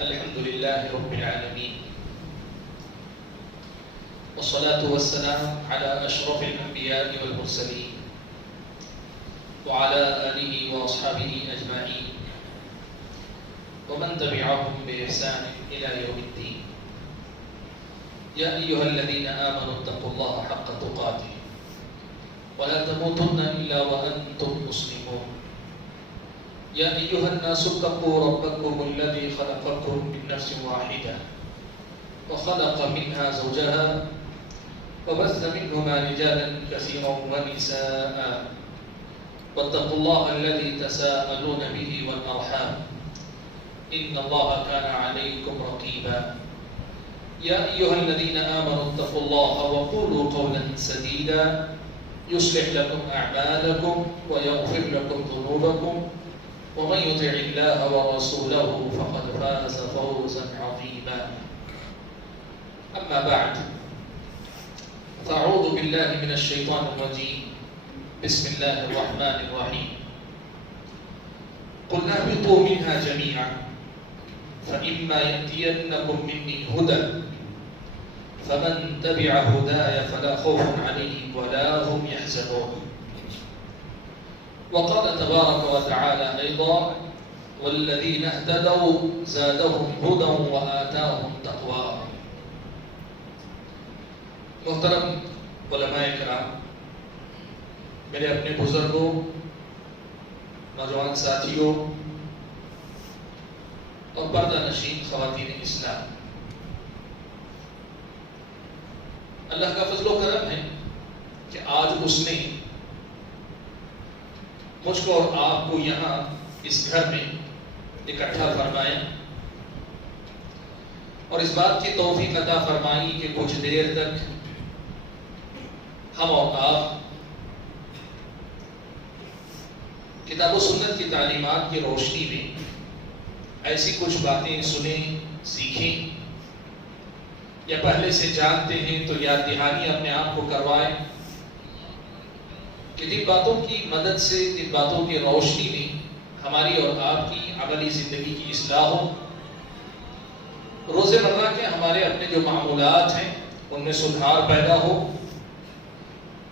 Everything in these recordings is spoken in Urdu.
الحمد لله رب العالمين والصلاة والسلام على أشرف الأنبياء والمرسلين وعلى آله وأصحابه أجمعين ومن تبعهم بإحسان إلى يوم الدين. يا أيها الذين آمنوا اتقوا الله حق تقاته ولا تموتن إلا وأنتم مسلمون. يا أيها الناس اتقوا ربكم الذي خلقكم من نفس واحدة وخلق منها زوجها وبث منهما رجالا كثيرا ونساء واتقوا الله الذي تساءلون به والأرحام إن الله كان عليكم رقيبا. يا أيها الذين آمنوا اتقوا الله وقولوا قولا سديدا يصلح لكم أعمالكم ويغفر لكم ذنوبكم ومن يطع الله ورسوله فقد فاز فوزا عظيما. أما بعد فأعوذ بالله من الشيطان الرجيم. بسم الله الرحمن الرحيم. قلنا اهبطوا منها جميعا فإما يأتينكم مني هدى فمن تبع هداي فلا خوف عليهم ولا هم يحزنون. وقال تبارك وتعالى أيضا والذين اهتدوا زادهم هدى وآتاهم تقواهم. محترم علماء کرام، میرے اپنے بزرگوں، نوجوان ساتھیوں اور پردہ نشین خواتین اسلام، اللہ کا فضل و کرم ہے کہ آج اس نے مجھ کو اور آپ کو یہاں اس گھر میں اکٹھا فرمایا اور اس بات کی توفیق عطا فرمائی کہ کچھ دیر تک ہم اور آپ کتاب و سنت کی تعلیمات کی روشنی میں ایسی کچھ باتیں سنیں، سیکھیں، یا پہلے سے جانتے ہیں تو یاد دہانی اپنے آپ کو کروائیں کہ جن باتوں کی مدد سے، جن باتوں کی روشنی میں ہماری اور آپ کی عملی زندگی کی اصلاح ہو، روز مرہ کے ہمارے اپنے جو معمولات ہیں ان میں سدھار پیدا ہو،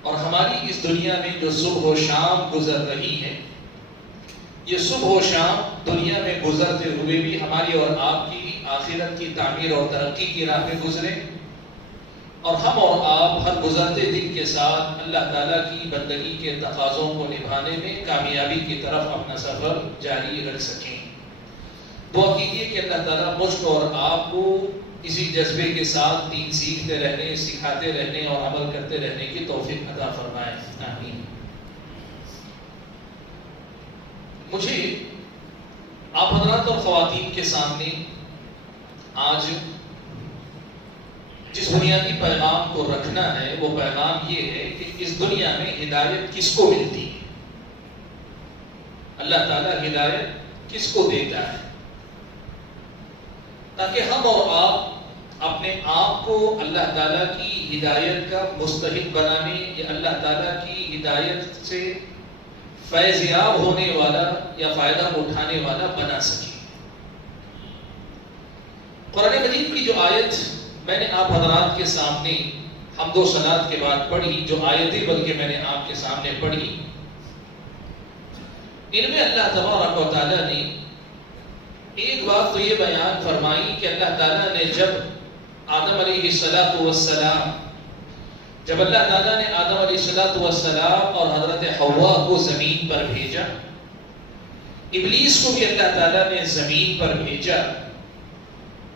اور ہماری اس دنیا میں جو صبح و شام گزر رہی ہے، یہ صبح و شام دنیا میں گزرتے ہوئے بھی ہماری اور آپ کی آخرت کی تعمیر اور ترقی کی راہ میں گزرے، اور ہم اور آپ ہر گزرتے دن کے ساتھ اللہ تعالیٰ کی بندگی کے تقاضوں کو نبھانے میں کامیابی کی طرف اپنا سفر جاری رکھ سکیں۔ دعا کیجیے کہ اللہ تعالیٰ مجھ کو اور آپ کو اسی جذبے کے ساتھ دین سیکھتے رہنے، سکھاتے رہنے اور عمل کرتے رہنے کی توفیق عطا فرمائے، آمین۔ مجھے آپ حضرات اور خواتین کے سامنے آج جس بنیادی پیغام کو رکھنا ہے وہ پیغام یہ ہے کہ اس دنیا میں ہدایت کس کو ملتی ہے، اللہ تعالیٰ ہدایت کس کو دیتا ہے، تاکہ ہم اور آپ اپنے آپ کو اللہ تعالیٰ کی ہدایت کا مستحق بنانے یا اللہ تعالیٰ کی ہدایت سے فیض یاب ہونے والا یا فائدہ اٹھانے والا بنا سکیں۔ قرآن مجید کی جو آیت میں نے آپ حضرات کے سامنے حمد و ثناء کے بعد پڑھی، جو آیتیں بلکہ میں نے آپ کے سامنے پڑھی، ان میں اللہ تبارک و تعالیٰ نے ایک بات تو یہ بیان فرمائی کہ اللہ تعالیٰ نے جب آدم علیہ السلام جب اللہ تعالیٰ نے آدم علیہ السلام اور حضرت حوا کو زمین پر بھیجا، ابلیس کو بھی اللہ تعالیٰ نے زمین پر بھیجا،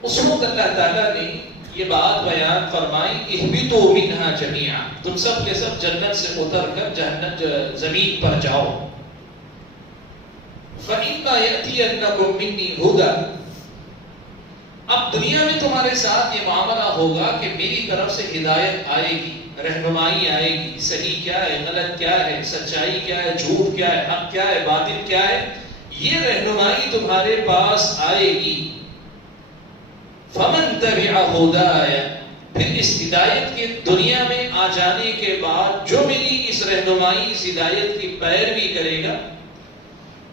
اس وقت اللہ تعالیٰ نے یہ بات بیان فرمائی اہبطوا منہا جمیعا، تم سب کے سب جنت سے اتر کر جہنم زمین پر جاؤ، فإما يأتينكم مني هدى، اب دنیا میں تمہارے ساتھ یہ معاملہ ہوگا کہ میری طرف سے ہدایت آئے گی، رہنمائی آئے گی، صحیح کیا ہے، غلط کیا ہے، سچائی کیا ہے، جھوٹ کیا ہے، حق کیا ہے، باطل کیا ہے، یہ رہنمائی تمہارے پاس آئے گی۔ فمن تبع ہدایا، پھر اس ہدایت کے دنیا میں آ جانے کے بعد جو میری اس رہنمائی، اس ہدایت کی پیروی کرے گا،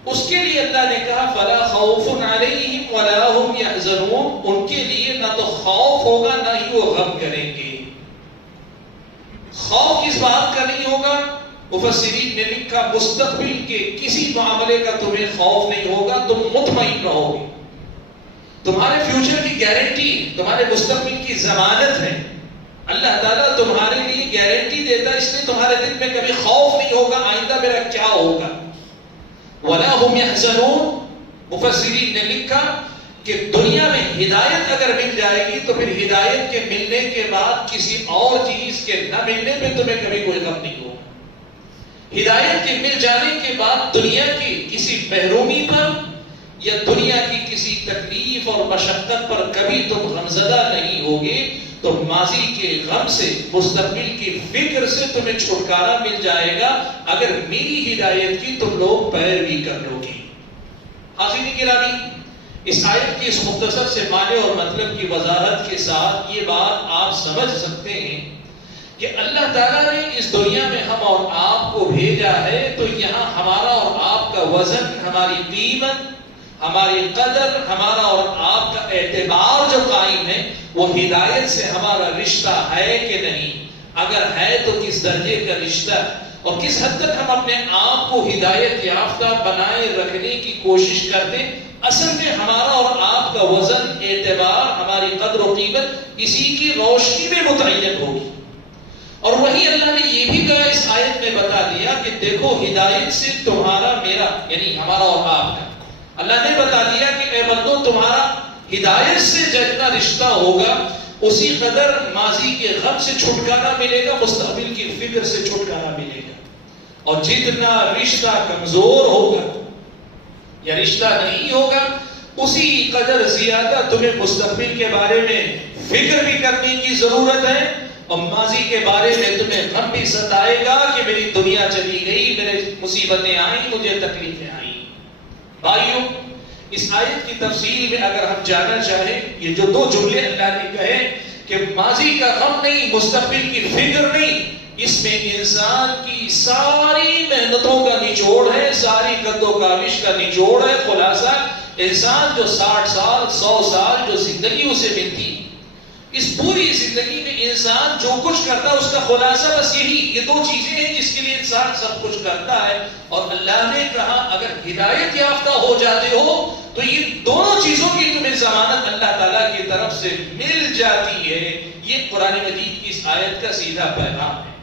اس کے لیے اللہ نے کہا فلا خوف علیہم ولا هم يحزنون، ان کے لیے نہ تو خوف ہوگا نہ ہی وہ غم کریں گے۔ خوف اس بات کا نہیں ہوگا، مفسرین نے لکھا مستقبل کے کسی معاملے کا تمہیں خوف نہیں ہوگا، تم مطمئن رہو گے، تمہارے فیوچر کی گارنٹی، تمہارے مستقبل کی ضمانت ہے۔ اللہ تعالیٰ تمہارے لیے گارنٹی دیتا ہے، اس لیے تمہارے دل میں کبھی خوف نہیں ہوگا آئندہ میرا کیا ہوگا۔ وَلَا هُمْ يَحْزَنُونَ، مفسرین نے لکھا کہ دنیا میں ہدایت اگر مل جائے گی تو پھر ہدایت کے ملنے کے بعد کسی اور چیز کے نہ ملنے پہ تمہیں کبھی کوئی غم نہیں ہوگا۔ ہدایت کے مل جانے کے بعد دنیا کی کسی محرومی پر یا دنیا کی کسی تکلیف اور مشقت پر کبھی تم غمزدہ نہیں ہوگے، تو ماضی کے غم سے، مستقبل کی فکر سے تمہیں چھٹکارا مل جائے گا اگر میری ہدایت کی تم لوگ پیروی کر لو گے۔ حاضرین گرامی، اس آیت کی اس مختصر سے معنی اور مطلب کی وضاحت کے ساتھ یہ بات آپ سمجھ سکتے ہیں کہ اللہ تعالیٰ نے اس دنیا میں ہم اور آپ کو بھیجا ہے تو یہاں ہمارا اور آپ کا وزن، ہماری قیمت، ہماری قدر، ہمارا اور آپ کا اعتبار جو قائم ہے وہ ہدایت سے ہمارا رشتہ ہے کہ نہیں، اگر ہے تو کس درجے کا رشتہ، اور کس حد تک ہم اپنے آپ کو ہدایت یافتہ بنائے رکھنے کی کوشش کرتے ہیں۔ اصل میں ہمارا اور آپ کا وزن، اعتبار، ہماری قدر و قیمت اسی کی روشنی میں متعین ہوگی۔ اور وہی اللہ نے یہ بھی کہا اس آیت میں بتا دیا کہ دیکھو ہدایت سے تمہارا، میرا یعنی ہمارا اور آپ کا، اللہ نے بتا دیا کہ اے بندو تمہارا ہدایت سے جتنا رشتہ ہوگا اسی قدر ماضی کے غم سے چھٹکارا ملے گا، مستقبل کی فکر سے چھٹکارا ملے گا، اور جتنا رشتہ کمزور ہوگا یا رشتہ نہیں ہوگا اسی قدر زیادہ تمہیں مستقبل کے بارے میں فکر بھی کرنے کی ضرورت ہے، اور ماضی کے بارے میں تمہیں غم بھی ستائے گا کہ میری دنیا چلی گئی، میرے مصیبتیں آئیں، مجھے تکلیفیں آئیں۔ بھائیوں، اس آیت کی تفصیل میں اگر ہم جانا چاہیں، یہ جو دو جملے اللہ نے کہے کہ ماضی کا غم نہیں، مستقبل کی فکر نہیں، اس میں انسان کی ساری محنتوں کا نچوڑ ہے، ساری قد و کاوش کا نچوڑ ہے، خلاصہ انسان جو 60 سال 100 سال جو زندگی اسے ملتی، اس پوری زندگی میں انسان جو کچھ کرتا ہے اس کا خلاصہ بس یہی، یہ دو چیزیں ہیں جس کے لیے انسان سب کچھ کرتا ہے۔ اور اللہ نے کہا اگر ہدایت یافتہ ہو جاتے ہو تو یہ دونوں چیزوں کی تمہیں ضمانت اللہ تعالیٰ کی طرف سے مل جاتی ہے۔ یہ قرآن مجید کی اس آیت کا سیدھا پیغام ہے۔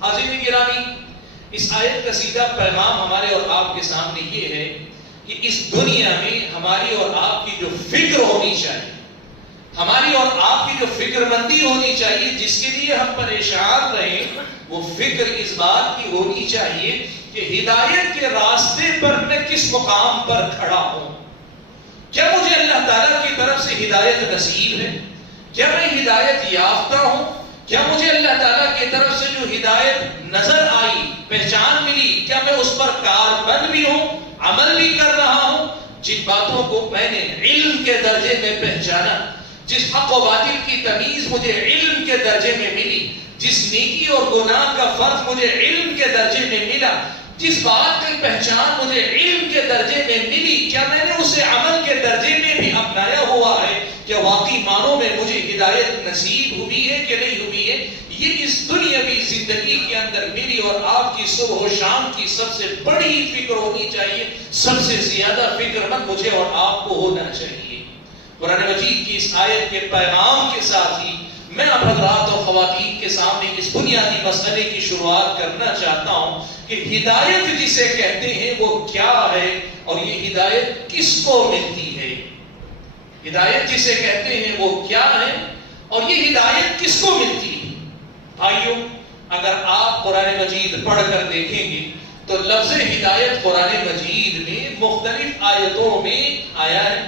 حاضرین گرامی، اس آیت کا سیدھا پیغام ہمارے اور آپ کے سامنے یہ ہے کہ اس دنیا میں ہماری اور آپ کی جو فکر ہونی چاہیے، ہماری اور آپ کی جو فکر مندی ہونی چاہیے، جس کے لیے ہم پریشان رہیں، وہ فکر اس بات کی ہونی چاہیے کہ ہدایت کے راستے پر میں کس مقام پر کھڑا ہوں۔ کیا مجھے اللہ تعالیٰ کی طرف سے ہدایت نصیب ہے؟ کیا میں ہدایت یافتہ ہوں؟ کیا مجھے اللہ تعالیٰ کی طرف سے جو ہدایت نظر آئی، پہچان ملی، کیا میں اس پر کاربند بھی ہوں، عمل بھی کر رہا ہوں؟ جن باتوں کو میں نے علم کے درجے میں پہچانا، جس حق و باطل کی تمیز مجھے علم کے درجے میں ملی، جس نیکی اور گناہ کا فرق مجھے علم کے درجے میں ملا، جس بات کی پہچان مجھے علم کے درجے میں ملی، کیا میں نے اسے عمل کے درجے میں بھی اپنایا ہوا ہے؟ کیا واقعی معنوں میں مجھے ہدایت نصیب ہوئی ہے کہ نہیں ہوئی ہے؟ یہ اس دنیاوی زندگی کے اندر میری اور آپ کی صبح و شام کی سب سے بڑی فکر ہونی چاہیے، سب سے زیادہ فکر مند مجھے اور آپ کو ہونا چاہیے۔ قرآن مجید کی اس آیت کے پیغام کے ساتھ ہی میں آپ حضرات اور خواتین کے سامنے اس بنیادی مسئلے کی شروعات کرنا چاہتا ہوں کہ ہدایت جسے کہتے ہیں وہ کیا ہے اور یہ ہدایت کس کو ملتی ہے۔ ہدایت جسے کہتے ہیں وہ کیا ہے اور یہ ہدایت کس کو ملتی ہے؟ بھائیوں، اگر آپ قرآن مجید پڑھ کر دیکھیں گے تو لفظ ہدایت قرآن مجید میں مختلف آیتوں میں آیا ہے،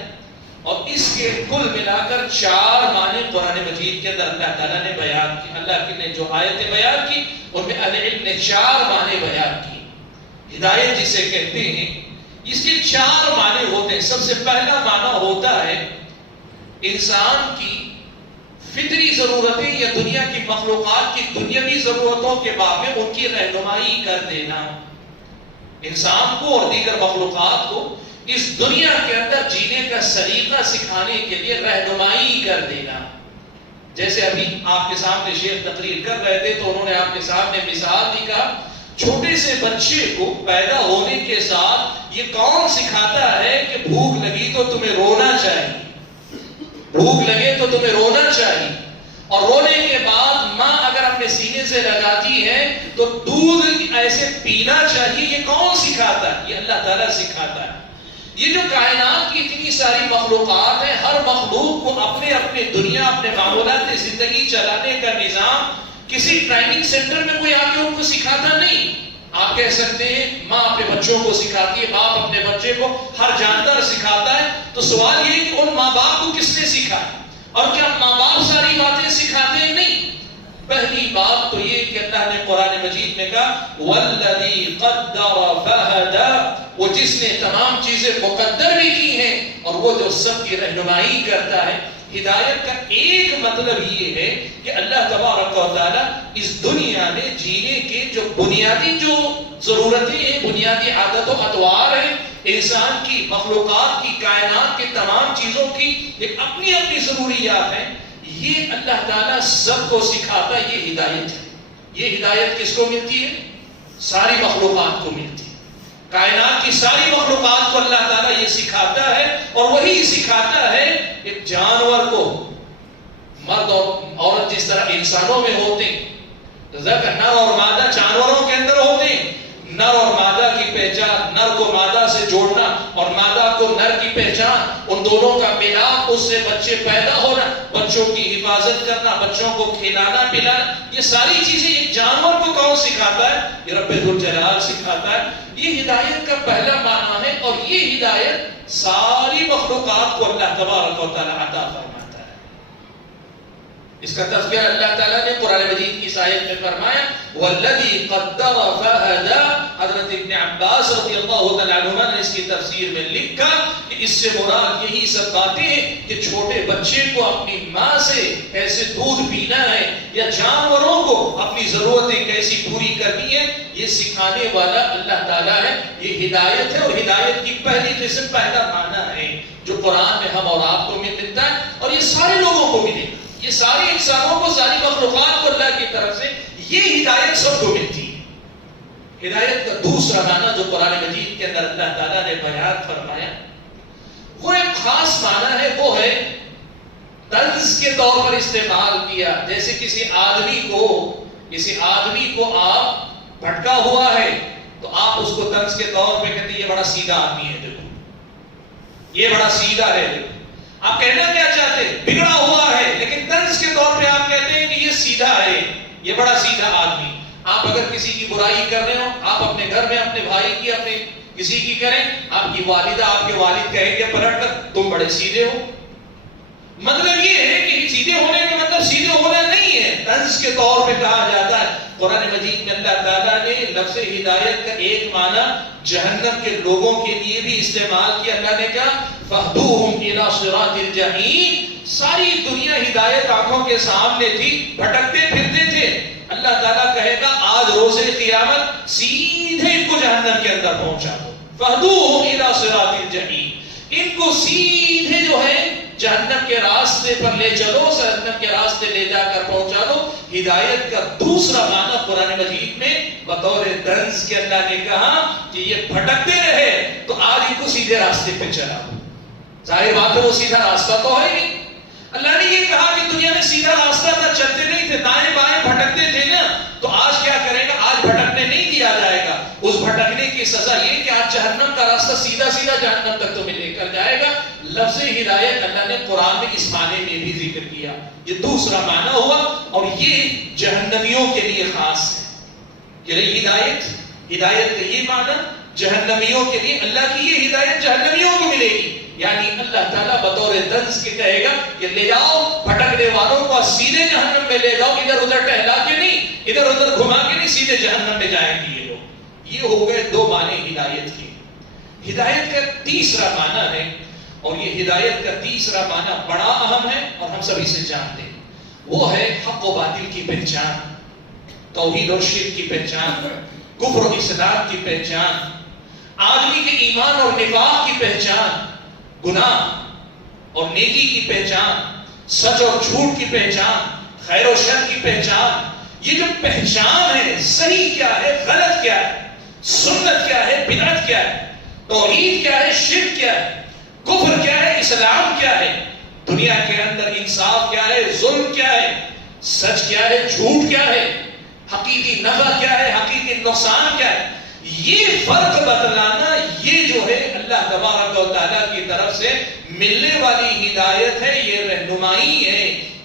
اور اس کے کل ملا کر 4 معنی قرآن مجید کے اندر اللہ تعالیٰ نے بیان کی۔ اللہ نے جو آیتیں بیان کی ان میں اہل علم نے 4 معنی بیان کی۔ ہدایت جسے کہتے ہیں اس کے 4 معنی ہوتے ہیں۔ سب سے پہلا معنی ہوتا ہے انسان کی فطری ضرورتیں یا دنیا کی مخلوقات کی دنیاوی ضرورتوں کے باب میں ان کی رہنمائی کر دینا۔ انسان کو اور دیگر مخلوقات کو اس دنیا کے اندر جینے کا سلیقہ سکھانے کے لیے رہنمائی کر دینا. جیسے ابھی آپ کے سامنے شیخ تقریر کر رہے تھے تو انہوں نے آپ کے سامنے مثال دی. کہا چھوٹے سے بچے کو پیدا ہونے کے ساتھ یہ کون سکھاتا ہے کہ بھوک لگی تو تمہیں رونا چاہیے, بھوک لگے تو تمہیں رونا چاہیے, اور رونے کے بعد ماں اگر اپنے سینے سے لگاتی ہے تو دودھ ایسے پینا چاہیے. یہ کون سکھاتا ہے؟ یہ اللہ تعالیٰ سکھاتا ہے. یہ جو کائنات کی اتنی ساری مخلوقات ہیں, ہر مخلوق کو اپنے اپنے دنیا, اپنے معمولات زندگی چلانے کا نظام کسی ٹریننگ سینٹر میں کوئی آ کے ان کو سکھاتا نہیں. آپ کہہ سکتے ہیں ماں اپنے بچوں کو سکھاتی ہے, باپ اپنے بچے کو, ہر جاندار سکھاتا ہے. تو سوال یہ کہ ان ماں باپ کو کس نے سکھایا؟ اور کیا ماں باپ ساری باتیں سکھاتے ہیں؟ نہیں. پہلی بات تو یہ کہ اللہ نے قرآن مجید میں کہا والذی قدر فہدی, وہ جس نے تمام چیزیں مقدر بھی کی ہیں اور وہ جو سب کی رہنمائی کرتا ہے. ہدایت کا ایک مطلب یہ ہے کہ اللہ تبارک و تعالیٰ اس دنیا میں جینے کے جو بنیادی جو ضرورتیں ہیں, بنیادی عادت و اطوار ہیں انسان کی, مخلوقات کی, کائنات کے تمام چیزوں کی ایک اپنی اپنی ضروریات ہیں, یہ اللہ تعالیٰ سب کو سکھاتا ہے. یہ ہدایت ہے. یہ ہدایت کس کو ملتی ہے؟ ساری مخلوقات کو ملتی ہے. کائنات کی ساری مخلوقات کو اللہ تعالیٰ یہ سکھاتا ہے, اور وہی سکھاتا ہے ایک جانور کو. مرد اور عورت جس طرح انسانوں میں ہوتے ہیں, نر اور مادہ جانوروں کے اندر ہوتے ہیں. نر اور مادہ کی پہچان, نر کو مادہ سے جوڑنا اور مادہ کو نر کی پہچان, ان دونوں کا ملاپ, اس سے بچے پیدا ہونا, بچوں کی حفاظت کرنا, بچوں کو کھلانا پلانا, یہ ساری چیزیں ایک جانور کو کون سکھاتا ہے؟ یہ رب ذوالجلال سکھاتا ہے. یہ ہدایت کا پہلا معنی ہے, اور یہ ہدایت ساری مخلوقات کو اللہ تبارک و تعالی عطا فرماتا ہے. اس کا تذکرہ اللہ تعالیٰ نے قرآن مجید کی اس آیت میں فرمایا والذی قدر فہدی. حضرت ابن عباس رضی اللہ تعالیٰ عنہما نے اس کی تفسیر میں لکھا کہ اس سے مراد یہی سب باتیں ہیں کہ چھوٹے بچے کو اپنی ماں سے کیسے دودھ پینا ہے, یا جانوروں کو اپنی ضرورتیں کیسی پوری کرنی ہے, یہ سکھانے والا اللہ تعالیٰ ہے. یہ ہدایت ہے, اور ہدایت کی پہلی قسم, پہلا معنی ہے جو قرآن میں ہم اور آپ کو ملتا ہے, اور یہ سارے لوگوں کو ملے. یہ سارے انسانوں کو, ساری مخلوقات کو اللہ کی طرف سے یہ ہدایت سب کو ملتی ہے. ہدایت کا دوسرا معنی جو قرآن مجید کے اندر اللہ تعالیٰ نے بیان فرمایا وہ ایک خاص معنی ہے, وہ ہے طنز کے طور پر استعمال کیا. جیسے کسی آدمی کو آپ بھٹکا ہوا ہے تو آپ اس کو طنز کے طور پہ کہتے ہیں یہ بڑا سیدھا آدمی ہے, دیکھو یہ بڑا سیدھا ہے. دیکھو آپ کہنا کیا چاہتے ہیں؟ بگڑا ہوا ہے, لیکن طنز کے طور پہ آپ کہتے ہیں کہ یہ سیدھا ہے, یہ بڑا سیدھا آدمی. آپ اگر کسی کی برائی کر رہے ہو, آپ اپنے گھر میں اپنے بھائی کی, اپنے کسی کی کریں, آپ کی والدہ, آپ کے والد کہیں گے پلٹ کر تم بڑے سیدھے ہو. مطلب یہ ہے کہ سیدھے ہونے کا مطلب سیدھے ہونا نہیں ہے, طنز کے طور پہ کہا جاتا ہے. قرآن مجید میں اللہ تعالیٰ نے لفظ ہدایت کا ایک معنی جہنم کے لوگوں کے لیے بھی استعمال کیا. اللہ نے کہا فَهْدُوهُمْ إِلَى صِرَاطِ الْجَحِيمِ. ساری دنیا ہدایت آنکھوں کے سامنے تھی, بھٹکتے پھرتے تھے. اللہ تعالیٰ کہے گا آج روز قیامت سیدھے ان کو جہنم کے اندر پہنچا دو. فَهْدُوهُمْ إِلَى صِرَاطِ الْجَحِيمِ. ان کو سیدھے جو ہے جہنم کے راستے پر لے چلو, جہنم کے راستے لے جا کر پہنچا دو. ہدایت کا دوسرا معنی قرآن مجید میں بطور طنز کے اللہ نے کہا کہ یہ بھٹکتے رہے تو آج ان کو سیدھے راستے پہ چلا دو. ظاہر بات ہے وہ سیدھا راستہ تو ہے نہیں. اللہ نے یہ کہا کہ دنیا میں سیدھا راستہ تھا, چلتے نہیں تھے, دائیں بائیں بھٹکتے تھے نا, تو آج کیا کرے گا؟ آج بھٹکنے نہیں دیا جائے گا. اس بھٹکنے کی سزا یہ کہ آج جہنم کا راستہ سیدھا سیدھا جہنم تک تمہیں لے کر جائے گا. لفظ ہدایت اللہ نے قرآن میں اس معنی میں بھی ذکر کیا. یہ دوسرا معنی ہوا, اور یہ جہنمیوں کے لیے خاص ہے. یہ ہدایت کا یہ معنی جہنمیوں کے لیے, اللہ کی یہ ہدایت جہنمیوں کو ملے گی. یعنی اللہ تعالیٰ بطور طنز کے کہے گا کہ لے جاؤ بھٹکنے والوں کو سیدھے جہنم میں لے جاؤ, ادھر ادھر ٹہلا کے نہیں, ادھر ادھر گھما کے نہیں, سیدھے جہنم میں جائیں گے یہ لوگ. یہ ہو گئے دو معنی ہدایت کے. ہدایت کا تیسرا معنی ہے, اور یہ ہدایت کا تیسرا معنی بڑا اہم ہے اور ہم سب اسے جانتے ہیں. وہ ہے حق و باطل کی پہچان, توحید اور شرک کی پہچان, کفر و اسلام کی پہچان, آدمی کے ایمان اور نفاق کی پہچان، گناہ اور نیکی کی پہچان، سچ اور جھوٹ کی پہچان، خیر و شر کی پہچان، یہ جو پہچان ہے، صحیح کیا ہے، غلط کیا ہے، سنت کیا ہے، بدعت کیا ہے، توحید کیا ہے، شرک کیا ہے، کفر کیا ہے، اسلام کیا ہے، دنیا کے اندر انصاف کیا ہے، ظلم کیا ہے، سچ کیا ہے، جھوٹ کیا ہے، حقیقی نفع کیا ہے، حقیقی نقصان کیا ہے، یہ فرق بتلانا، یہ جو ہے اللہ تبارک و تعالیٰ کی طرف سے ملنے والی ہدایت ہے، یہ رہنمائی ہے،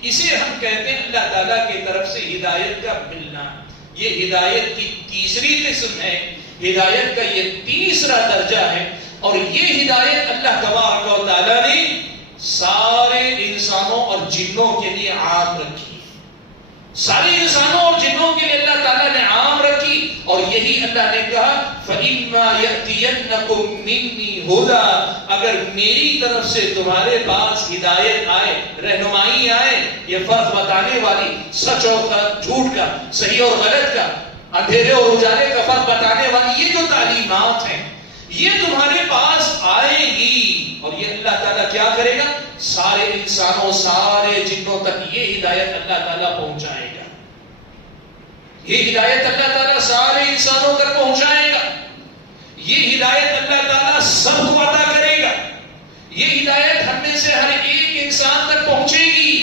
اسے ہم کہتے ہیں اللہ تعالیٰ کی طرف سے ہدایت کا ملنا۔ یہ ہدایت کی تیسری قسم ہے، ہدایت کا یہ تیسرا درجہ ہے، اور یہ ہدایت اللہ تبارک و تعالیٰ نے سارے انسانوں اور جنوں کے لیے عام رکھی، سارے انسانوں اور جنوں کے لیے اللہ تعالیٰ نے عام رکھی، اور یہی اللہ نے کہا فَإِمَّا يَأْتِيَنَّكُم مِّنِّي هُدًى، اگر میری طرف سے تمہارے پاس ہدایت آئے، رہنمائی آئے، یہ فرق بتانے والی، سچ اور جھوٹ کا، صحیح اور غلط کا، اندھیرے اور اجالے کا فرق بتانے والی یہ جو تعلیمات ہیں، یہ تمہارے پاس آئے گی، اور یہ اللہ تعالیٰ کیا کرے گا؟ سارے انسانوں، سارے جنوں تک یہ ہدایت اللہ تعالیٰ پہنچائے گا، یہ ہدایت اللہ تعالیٰ سارے انسانوں تک پہنچائے گا، یہ ہدایت اللہ تعالیٰ سب کو عطا کرے گا، یہ ہدایت ہم میں سے ہر ایک انسان تک پہنچے گی،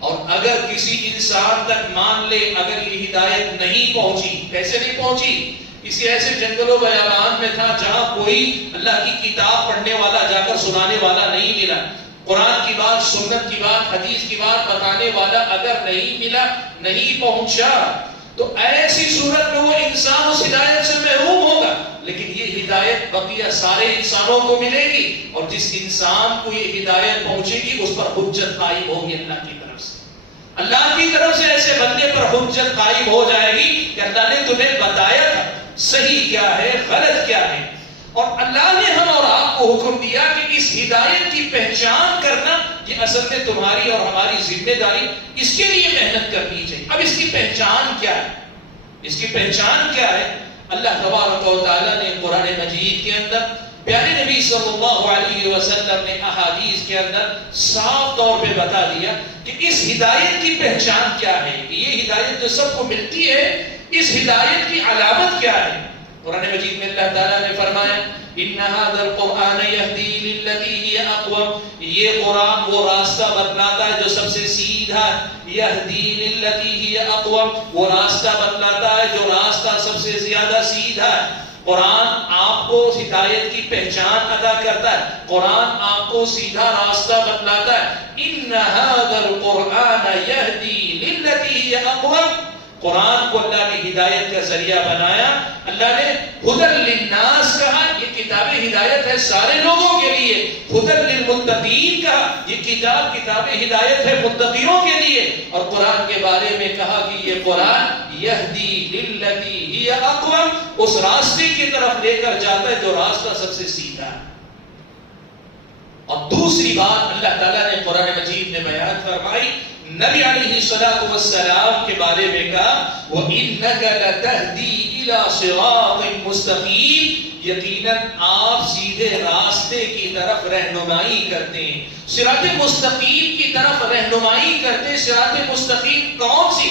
اور اگر کسی انسان تک مان لے اگر یہ ہدایت نہیں پہنچی، کیسے نہیں پہنچی؟ کسی ایسے جنگل و بیابان میں تھا جہاں کوئی اللہ کی کتاب پڑھنے والا، جا کر سنانے والا نہیں ملا، قرآن کی بات، سنت کی بات، حدیث کی بات بتانے والا اگر نہیں ملا، نہیں پہنچا، تو ایسی صورت میں وہ انسان اس ہدایت سے محروم ہوگا، لیکن یہ ہدایت بقیہ سارے انسانوں کو ملے گی، اور جس انسان کو یہ ہدایت پہنچے گی اس پر حجت قائم ہوگی اللہ کی طرف سے، اللہ کی طرف سے ایسے بندے پر حجت قائم ہو جائے گی کہ اللہ نے تمہیں بتایا تھا صحیح کیا ہے، غلط کیا ہے، اور اللہ نے ہم اور آپ کو حکم دیا کہ اس ہدایت کی پہچان کرنا یہ اصل میں تمہاری اور ہماری ذمہ داری، اس کے لیے محنت کرنی چاہیے۔ اب اس کی پہچان کیا ہے؟ اس کی پہچان کیا ہے؟ اللہ تبارک و تعالیٰ نے قرآن مجید کے اندر، پیارے نبی صلی اللہ علیہ وسلم نے احادیث کے اندر صاف طور پہ بتا دیا کہ اس ہدایت کی پہچان کیا ہے، کہ یہ ہدایت جو سب کو ملتی ہے، اس ہدایت کی علامت کیا ہے۔ قرآن مجید میں اللہ تعالیٰ نے فرمایا ان هذا القرآن يهدي للتي هي اقوم، یہ قرآن وہ راستہ بتلاتا ہے جو سب سے سیدھا، يهدي للتي هي اقوم، وہ راستہ بتلاتا ہے جو راستہ سب سے زیادہ سیدھا ہے۔ قرآن آپ کو ہدایت کی پہچان ادا کرتا ہے، قرآن آپ کو سیدھا راستہ بتلاتا ہے۔ ان هذا القرآن يهدي للتي هي اقوم، قرآن کو اللہ نے ہدایت کا ذریعہ بنایا، اللہ نے ہدی للناس کہا، یہ کتاب ہدایت ہے سارے لوگوں کے لیے، ہدی للمتقین کہا، یہ کتاب ہدایت ہے متقیوں کے لیے، اور قرآن کے بارے میں کہا کہ یہ قرآن یہدی للتی ہی اقوم، اس راستے کی طرف لے کر جاتا ہے جو راستہ سب سے سیدھا ہے۔ اور دوسری بات اللہ تعالیٰ نے قرآن مجید میں بیان فرمائی، نبی علیہ السلام کے بارے میں کہا وَإِنَّكَ لَتَهْدِي إِلَى صِرَاطٍ مُسْتَقِيمٍ، یقیناً آپ سیدھے راستے کی طرف رہنمائی کرتے ہیں، صراط مستقیم کی طرف رہنمائی کرتے ہیں۔ صراط مستقیم کون سی؟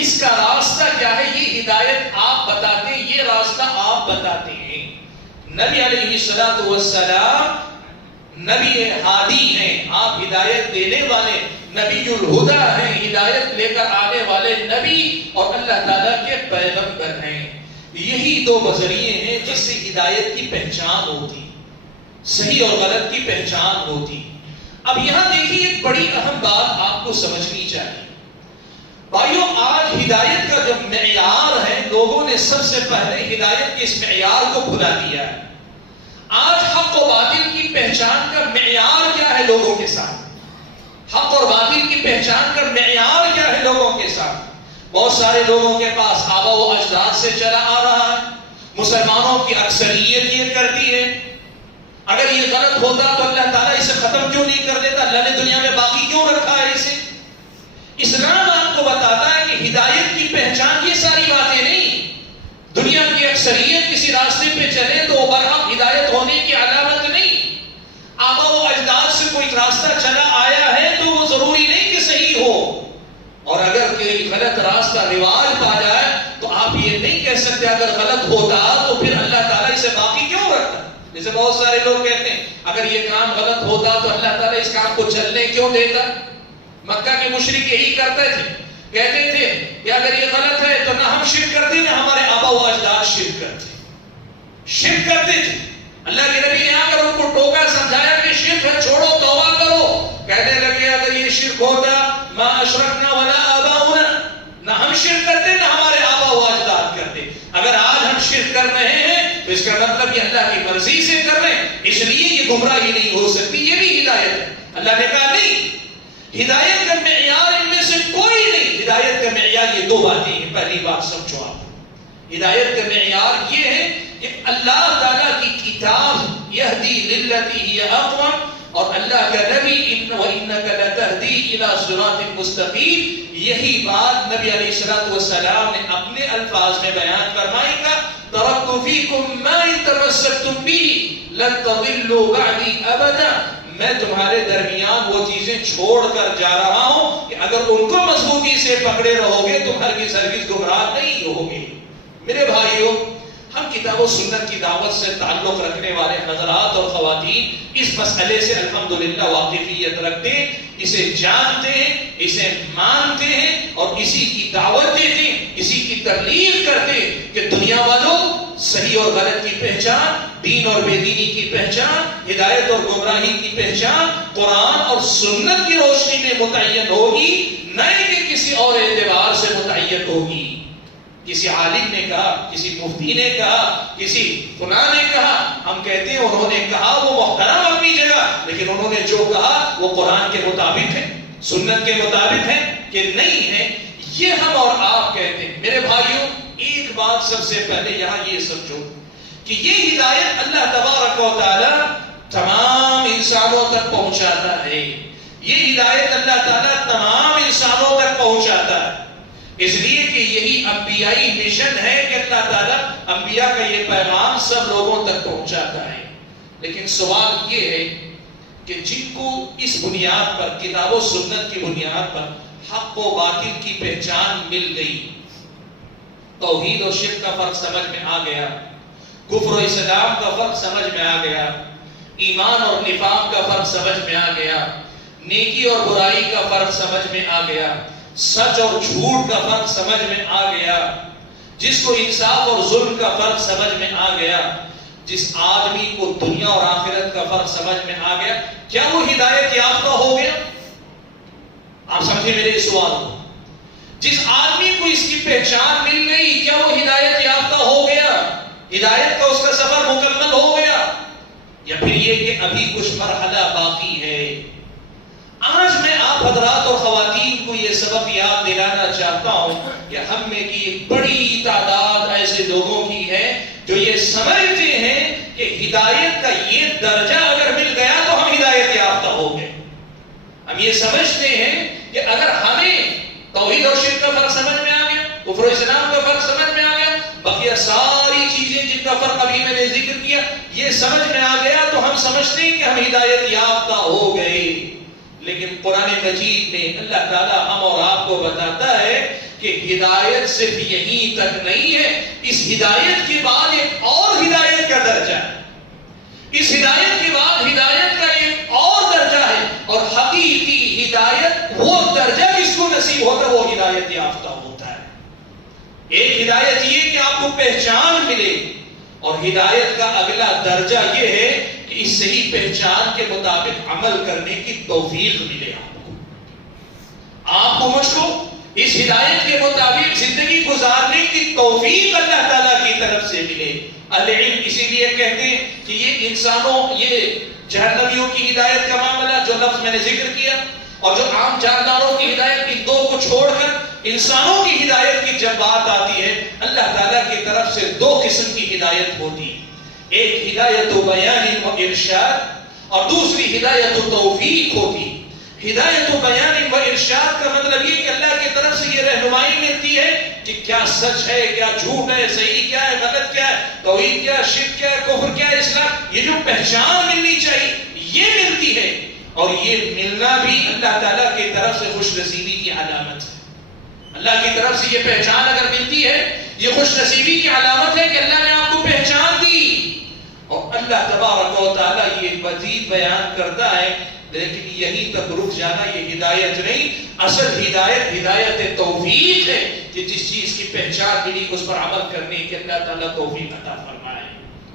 اس کا راستہ کیا ہے؟ یہ ہدایت آپ بتاتے ہیں، یہ راستہ آپ بتاتے ہیں۔ نبی علیہ السلام نبی ہادی ہیں، آپ ہدایت دینے والے، نبی الہدا ہیں، ہدایت لے کر آنے والے نبی اور اللہ تعالیٰ کے پیغمبر ہیں۔ یہی دو ذریعے ہیں جس سے ہدایت کی پہچان ہوتی، صحیح اور غلط کی پہچان ہوتی۔ اب یہاں دیکھیے ایک بڑی اہم بات آپ کو سمجھنی چاہیے بھائیو، آج ہدایت کا جو معیار ہے، لوگوں نے سب سے پہلے ہدایت کے اس معیار کو بھلا دیا ہے۔ آج حق و باطل کی پہچان کا معیار کیا ہے لوگوں کے ساتھ؟ حق اور باطل کی پہچان کا معیار کیا ہے لوگوں کے ساتھ؟ بہت سارے لوگوں کے پاس آبا و اجداد سے چلا آ رہا ہے، مسلمانوں کی اکثریت یہ کرتی ہے۔ اگر یہ غلط ہوتا تو اللہ تعالیٰ اسے ختم کیوں نہیں کر دیتا؟ اللہ نے دنیا میں باقی کیوں رکھا ہے اسے؟ اسلام آپ کو بتاتا ہے کہ ہدایت کی پہچان یہ ساری باتیں نہیں۔ دنیا کی اکثریت کسی راستے پہ چلے تو وہ برحق ہدایت جیسے بہت سارے لوگ کہتے ہیں اگر یہ کام غلط ہوتا تو اللہ تعالیٰ اس کام کو چلنے کیوں دیتا؟ مکہ کے مشرک یہی کرتے تھے، کہتے تھے کہ اگر یہ غلط ہے تو نہ ہم شرک کرتے نہ ہمارے آبا و اجداد شرک کرتے تھے۔ اللہ کے نبی نے آ کر ان کو ٹوکا، سمجھایا کہ شرک ہے، چھوڑو، توبہ کرو۔ کہنے لگے اگر یہ شرک ہوتا ما اشرکنا ولا آباؤنا، نہ ہم شرک کرتے نہ ہمارے آبا و اجداد کرتے۔ اگر آج ہم شرک کر رہے ہیں تو اس کا مطلب یہ اللہ کی مرضی سے کر رہے ہیں، اس لیے یہ گمراہی نہیں ہو سکتی، یہ بھی ہدایت ہے۔ اللہ نے کہا نہیں، ہدایت کا معیار ان میں سے کوئی نہیں۔ ہدایت کا معیار یہ دو باتیں ہیں، پہلی بات سمجھو آپ، ہدایت کا معیار یہ ہے کہ اللہ تعالیٰ کی کتاب یہدی للتی ہی اقوم، اور اللہ کا نبی وَإِنَّكَ لَتَهْدِي إِلَى صِرَاطٍ مُسْتَقِيمٍ، یہی بات نبی علیہ السلام نے اپنے الفاظ میں بیان فرمائی کا تَرَكْتُ فِيكُم مَا إِن تَمَسَّكْتُم بِهِ لَن تَضِلُّوا بَعْدِي أَبَدًا، میں تمہارے درمیان وہ چیزیں چھوڑ کر جا رہا ہوں کہ اگر ان کو مضبوطی سے پکڑے رہو گے تو ہرگز گمراہ نہیں ہوگے۔ میرے بھائیوں، ہم کتاب و سنت کی دعوت سے تعلق رکھنے والے حضرات اور خواتین اس مسئلے سے الحمدللہ واقفیت رکھتے ہیں، اسے جانتے ہیں، اسے مانتے ہیں اور اسی کی دعوت دیتے ہیں، اسی کی تبلیغ کرتے ہیں کہ دنیا والوں صحیح اور غلط کی پہچان، دین اور بے دینی کی پہچان، ہدایت اور گمراہی کی پہچان قرآن اور سنت کی روشنی میں متعین ہوگی، نہ کہ کسی اور اعتبار سے متعین ہوگی۔ کسی عالم نے کہا، کسی مفتی نے کہا، کسی فلاں نے کہا، ہم کہتے ہیں انہوں نے کہا، وہ محترم اپنی جگہ، لیکن انہوں نے جو کہا وہ قرآن کے مطابق ہے، سنت کے مطابق ہے کہ نہیں ہے، یہ ہم اور آپ کہتے ہیں۔ میرے بھائیوں، ایک بات سب سے پہلے یہاں یہ سمجھو کہ یہ ہدایت اللہ تبارک و تعالی تمام انسانوں تک پہنچاتا ہے، یہ ہدایت اللہ تعالی تمام انسانوں تک پہنچاتا ہے، اس لیے کہ یہی انبیائی مشن ہے کہ اللہ تعالیٰ انبیاء کا یہ پیغام سب لوگوں تک پہنچاتا ہے۔ لیکن سوال یہ ہے کہ جن کو اس بنیاد پر، کتاب و سنت کی بنیاد پر حق و باطل کی پہچان مل گئی، توحید و شرک کا فرق سمجھ میں آ گیا، کفر و اسلام کا فرق سمجھ میں آ گیا، ایمان اور نفاق کا فرق سمجھ میں آ گیا، نیکی اور برائی کا فرق سمجھ میں آ گیا، سچ اور جھوٹ کا فرق سمجھ میں آ گیا، جس کو انصاف اور ظلم کا فرق سمجھ میں آ گیا، جس آدمی کو دنیا اور آخرت کا فرق سمجھ میں آ گیا، کیا وہ ہدایت یافتہ ہو گیا؟ آپ سمجھیں میرے اس سوال کو، جس آدمی کو اس کی پہچان مل گئی کیا وہ ہدایت یافتہ ہو گیا؟ ہدایت کا اس کا سفر مکمل ہو گیا، یا پھر یہ کہ ابھی کچھ مرحلہ باقی ہے؟ آج میں آپ حضرات اور خواتین کو یہ سبق یاد دلانا چاہتا ہوں کہ ہم میں کی ایک بڑی تعداد ایسے لوگوں کی ہے جو یہ سمجھتے ہیں کہ ہدایت کا یہ درجہ اگر مل گیا تو ہم ہدایت یافتہ ہو گئے۔ ہم یہ سمجھتے ہیں کہ اگر ہمیں توحید اور شرک کا فرق سمجھ میں آ گیا، کفر و اسلام کا فرق سمجھ میں آ گیا، بقیہ ساری چیزیں جن کا فرق ابھی میں نے ذکر کیا یہ سمجھ میں آ گیا تو ہم سمجھتے ہیں کہ ہم ہدایت یافتہ ہو گئے۔ لیکن قرآن مجید میں اللہ تعالیٰ ہم اور آپ کو بتاتا ہے کہ ہدایت صرف یہیں تک نہیں ہے، اس ہدایت کے بعد ایک اور ہدایت کا درجہ ہے، اس ہدایت کے بعد ہدایت کا ایک اور درجہ ہے، اور حقیقی ہدایت وہ درجہ جس کو نصیب ہوتا ہے وہ ہدایت یافتہ ہوتا ہے۔ ایک ہدایت یہ کہ آپ کو پہچان ملے، اور ہدایت کا اگلا درجہ یہ ہے کہ اس صحیح پہچان کے مطابق عمل کرنے کی توفیق ملے آپ کو مجھ کو اس ہدایت کے مطابق زندگی گزارنے کی توفیق اللہ تعالیٰ کی طرف سے ملے۔ اہل علم اسی لیے کہتے ہیں کہ یہ انسانوں، یہ جہنمیوں کی ہدایت کا معاملہ جو لفظ میں نے ذکر کیا اور جو عام جانداروں کی ہدایت کی دو کو چھوڑ کر انسانوں کی ہدایت کی جب بات آتی ہے اللہ تعالیٰ کی طرف سے دو قسم کی ہدایت ہوتی ہے، ایک ہدایت و بیان و ارشاد اور دوسری ہدایت و توفیق ہوتی ہے۔ ہدایت و بیان و ارشاد کا مطلب یہ کہ اللہ کی طرف سے یہ رہنمائی ملتی ہے کہ کیا سچ ہے، کیا جھوٹ ہے، صحیح کیا ہے، غلط کیا ہے، توحید کیا ہے، شرک کیا ہے، کفر کیا ہے، اسلام، یہ جو پہچان ملنی چاہیے یہ ملتی ہے، اور یہ ملنا بھی اللہ تعالیٰ کی طرف سے خوش نصیبی کی علامت ہے۔ اللہ کی طرف سے یہ پہچان اگر ملتی ہے یہ خوش نصیبی کی علامت ہے کہ اللہ نے آپ کو پہچان دی، اور اور اللہ تبارک و تعالیٰ یہ مزید بیان کرتا ہے، لیکن یہیں تک رک جانا یہ ہدایت نہیں، اصل ہدایت ہدایت توفیق ہے کہ جس چیز کی پہچان ملی اس پر عمل کرنے کے اللہ تعالیٰ توفیق عطا فرمائے۔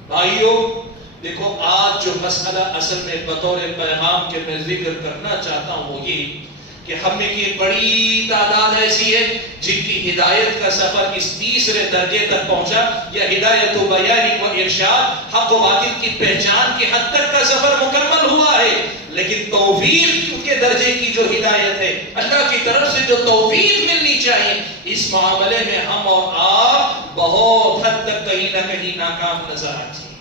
بھائیو دیکھو، آج جو مسئلہ اصل میں بطور پیغام کے میں ذکر کرنا چاہتا ہوں وہ یہ کہ ہم میں کی ایک بڑی تعداد ایسی ہے جن کی ہدایت کا سفر اس تیسرے درجے تک پہنچا، یا ہدایت و بیان و ارشاد، حق و باطل کی پہچان کی حد تک کا سفر مکمل ہوا ہے، لیکن توفیق کے درجے کی جو ہدایت ہے، اللہ کی طرف سے جو توفیق ملنی چاہیے، اس معاملے میں ہم اور آپ بہت حد تک کہیں نہ کہیں ناکام نظر آتے ہیں۔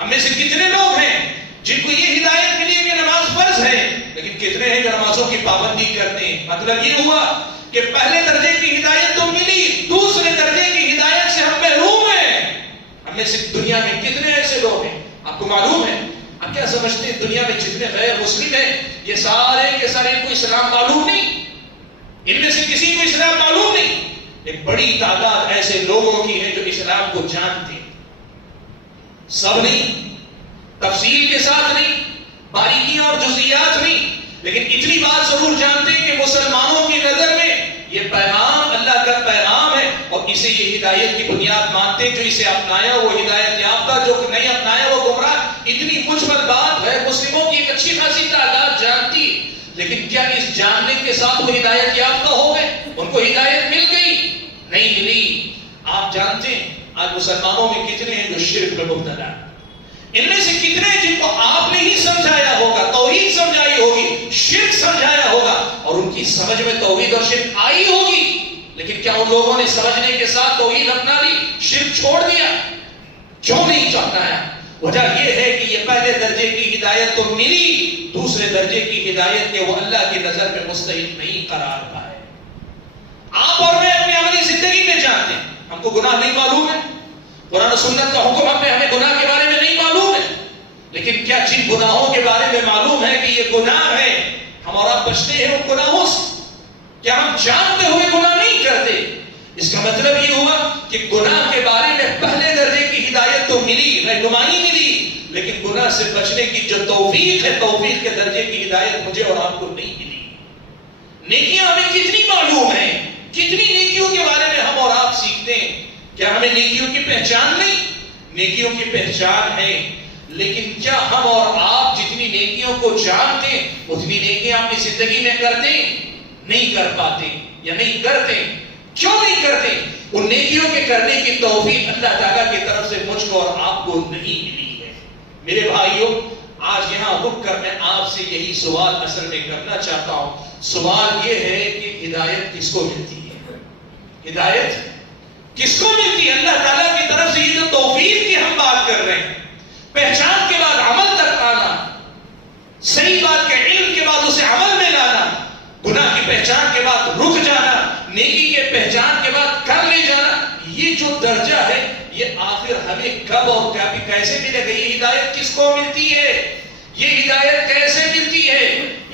ہم میں سے کتنے لوگ ہیں جن کو یہ ہدایت ملی ہے کہ نماز فرض ہے، لیکن کتنے ہیں جو نمازوں کی پابندی کرتے ہیں؟ مطلب یہ ہوا کہ پہلے درجے کی ہدایت تو ملی، دوسرے درجے کی ہدایت سے ہم محروم ہیں۔ ہم میں سے دنیا میں کتنے ایسے لوگ ہیں؟ آپ کو معلوم ہے؟ آپ کیا سمجھتے ہیں دنیا میں جتنے غیر مسلم ہیں یہ سارے کے سارے ان کو اسلام معلوم نہیں؟ ان میں سے کسی کو اسلام معلوم نہیں؟ ایک بڑی تعداد ایسے لوگوں کی ہے جو اسلام کو جانتے ہیں، سب نہیں، تفصیل کے ساتھ نہیں، باریکیاں اور جزئیات نہیں، لیکن اتنی بات ضرور جانتے ہیں کہ مسلمانوں کی نظر میں یہ پیغام اللہ کا پیغام ہے اور اسے یہ ہدایت کی بنیاد مانتے ہیں۔ جو اسے اپنایا وہ ہدایت یافتہ، جو نہیں اپنایا وہ گمراہ۔ اتنی مجمل بات ہے، مسلموں کی ایک اچھی خاصی تعداد جانتی، لیکن کیا اس جاننے کے ساتھ وہ ہدایت یافتہ ہو گئے؟ ان کو ہدایت مل گئی؟ نہیں ملی۔ آپ جانتے ہیں آج مسلمانوں میں کتنے ہیں جو شرک میں مبتلا ہیں؟ ان میں سے کتنے جن کو آپ نے ہی سمجھایا ہوگا، توحید سمجھائی ہوگی، شرک سمجھایا ہوگا، اور ان کی سمجھ میں توحید اور شرک آئی ہوگی، لیکن کیا ان لوگوں نے سمجھنے کے ساتھ توحید اپنا لی، شرک چھوڑ دیا؟ کیوں نہیں اپنایا؟ وجہ یہ ہے کہ یہ پہلے درجے کی ہدایت تو ملی، دوسرے درجے کی ہدایت کے وہ اللہ کی نظر میں مستحق نہیں قرار پائے۔ آپ اور میں اپنی عملی زندگی میں جانتے ہیں، ہم کو گناہ نہیں معلوم ہے، قرآن و سنت کا حکم ہمیں گناہ کے بارے میں نہیں معلوم ہے، لیکن کیا جن گناہوں کے بارے میں معلوم ہے کہ یہ گناہ ہے، ہم اور آپ بچتے ہیں ان گناہوں سے؟ کیا ہم جانتے ہوئے گناہ نہیں کرتے؟ اس کا مطلب یہ ہوا کہ گناہ کے بارے میں پہلے درجے کی ہدایت تو ملی، رہنمائی ملی، لیکن گناہ سے بچنے کی جو توفیق ہے، توفیق کے درجے کی ہدایت مجھے اور آپ کو نہیں ملی۔ نیکیاں ہمیں کتنی معلوم ہیں، کتنی نیکیوں کے بارے میں ہم اور آپ سیکھتے ہیں؟ کیا ہمیں نیکیوں کی پہچان نہیں؟ نیکیوں کی پہچان ہے، لیکن کیا ہم اور آپ جتنی نیکیوں کو جانتے ہیں اتنی نیکیاں اپنی زندگی میں کرتے ہیں؟ نہیں کر پاتے یا نہیں کرتے؟ کیوں نہیں کرتے؟ ان نیکیوں کے کرنے کی توفیق اللہ تعالیٰ کی طرف سے مجھ کو اور آپ کو نہیں ملی ہے۔ میرے بھائیوں، آج یہاں رک کر میں آپ سے یہی سوال اصل میں کرنا چاہتا ہوں۔ سوال یہ ہے کہ ہدایت کس کو ملتی ہے؟ ہدایت کس کو ملتی ہے؟ اللہ تعالیٰ کی طرف سے یہ جو توفیق کی ہم بات کر رہے ہیں، پہچان کے بعد عمل تک آنا، صحیح بات کے علم کے بعد اسے عمل میں لانا، گناہ کی پہچان کے بعد رک جانا، نیکی کے پہچان کے بعد کر لے جانا، یہ جو درجہ ہے یہ آخر ہمیں کب اور کیسے ملے گا؟ یہ ہدایت کس کو ملتی ہے؟ یہ ہدایت کیسے ملتی ہے؟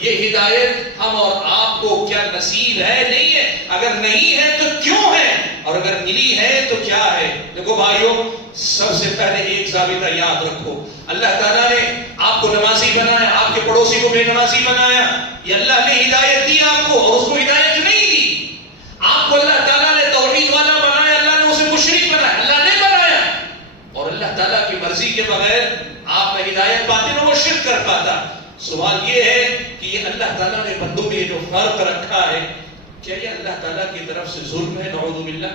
یہ ہدایت ہم اور آپ کو کیا نصیب ہے؟ نہیں ہے۔ اگر نہیں ہے تو کیوں ہے؟ اور اگر ملی ہے تو کیا ہے؟ دیکھو بھائیوں، سب سے پہلے ایک ضابطہ یاد رکھو، اللہ تعالیٰ نے آپ کو نمازی بنایا، آپ کے پڑوسی کو بے نمازی بنایا، یہ اللہ نے ہدایت دی آپ کو، اور اس کو ہدایت نہیں دی۔ آپ کو اللہ تعالیٰ نے توحید والا بنایا، اللہ نے اسے مشرک بنایا، اللہ نے بنایا، اور اللہ تعالیٰ کی مرضی کے بغیر آپ نہ ہدایت پاتے نہ وہ شرک کر پاتا۔ سوال یہ ہے کہ یہ اللہ تعالیٰ نے بندوں میں جو فرق رکھا ہے، کیا یہ اللہ تعالیٰ کی طرف سے ظلم ہے؟ نعوذ باللہ۔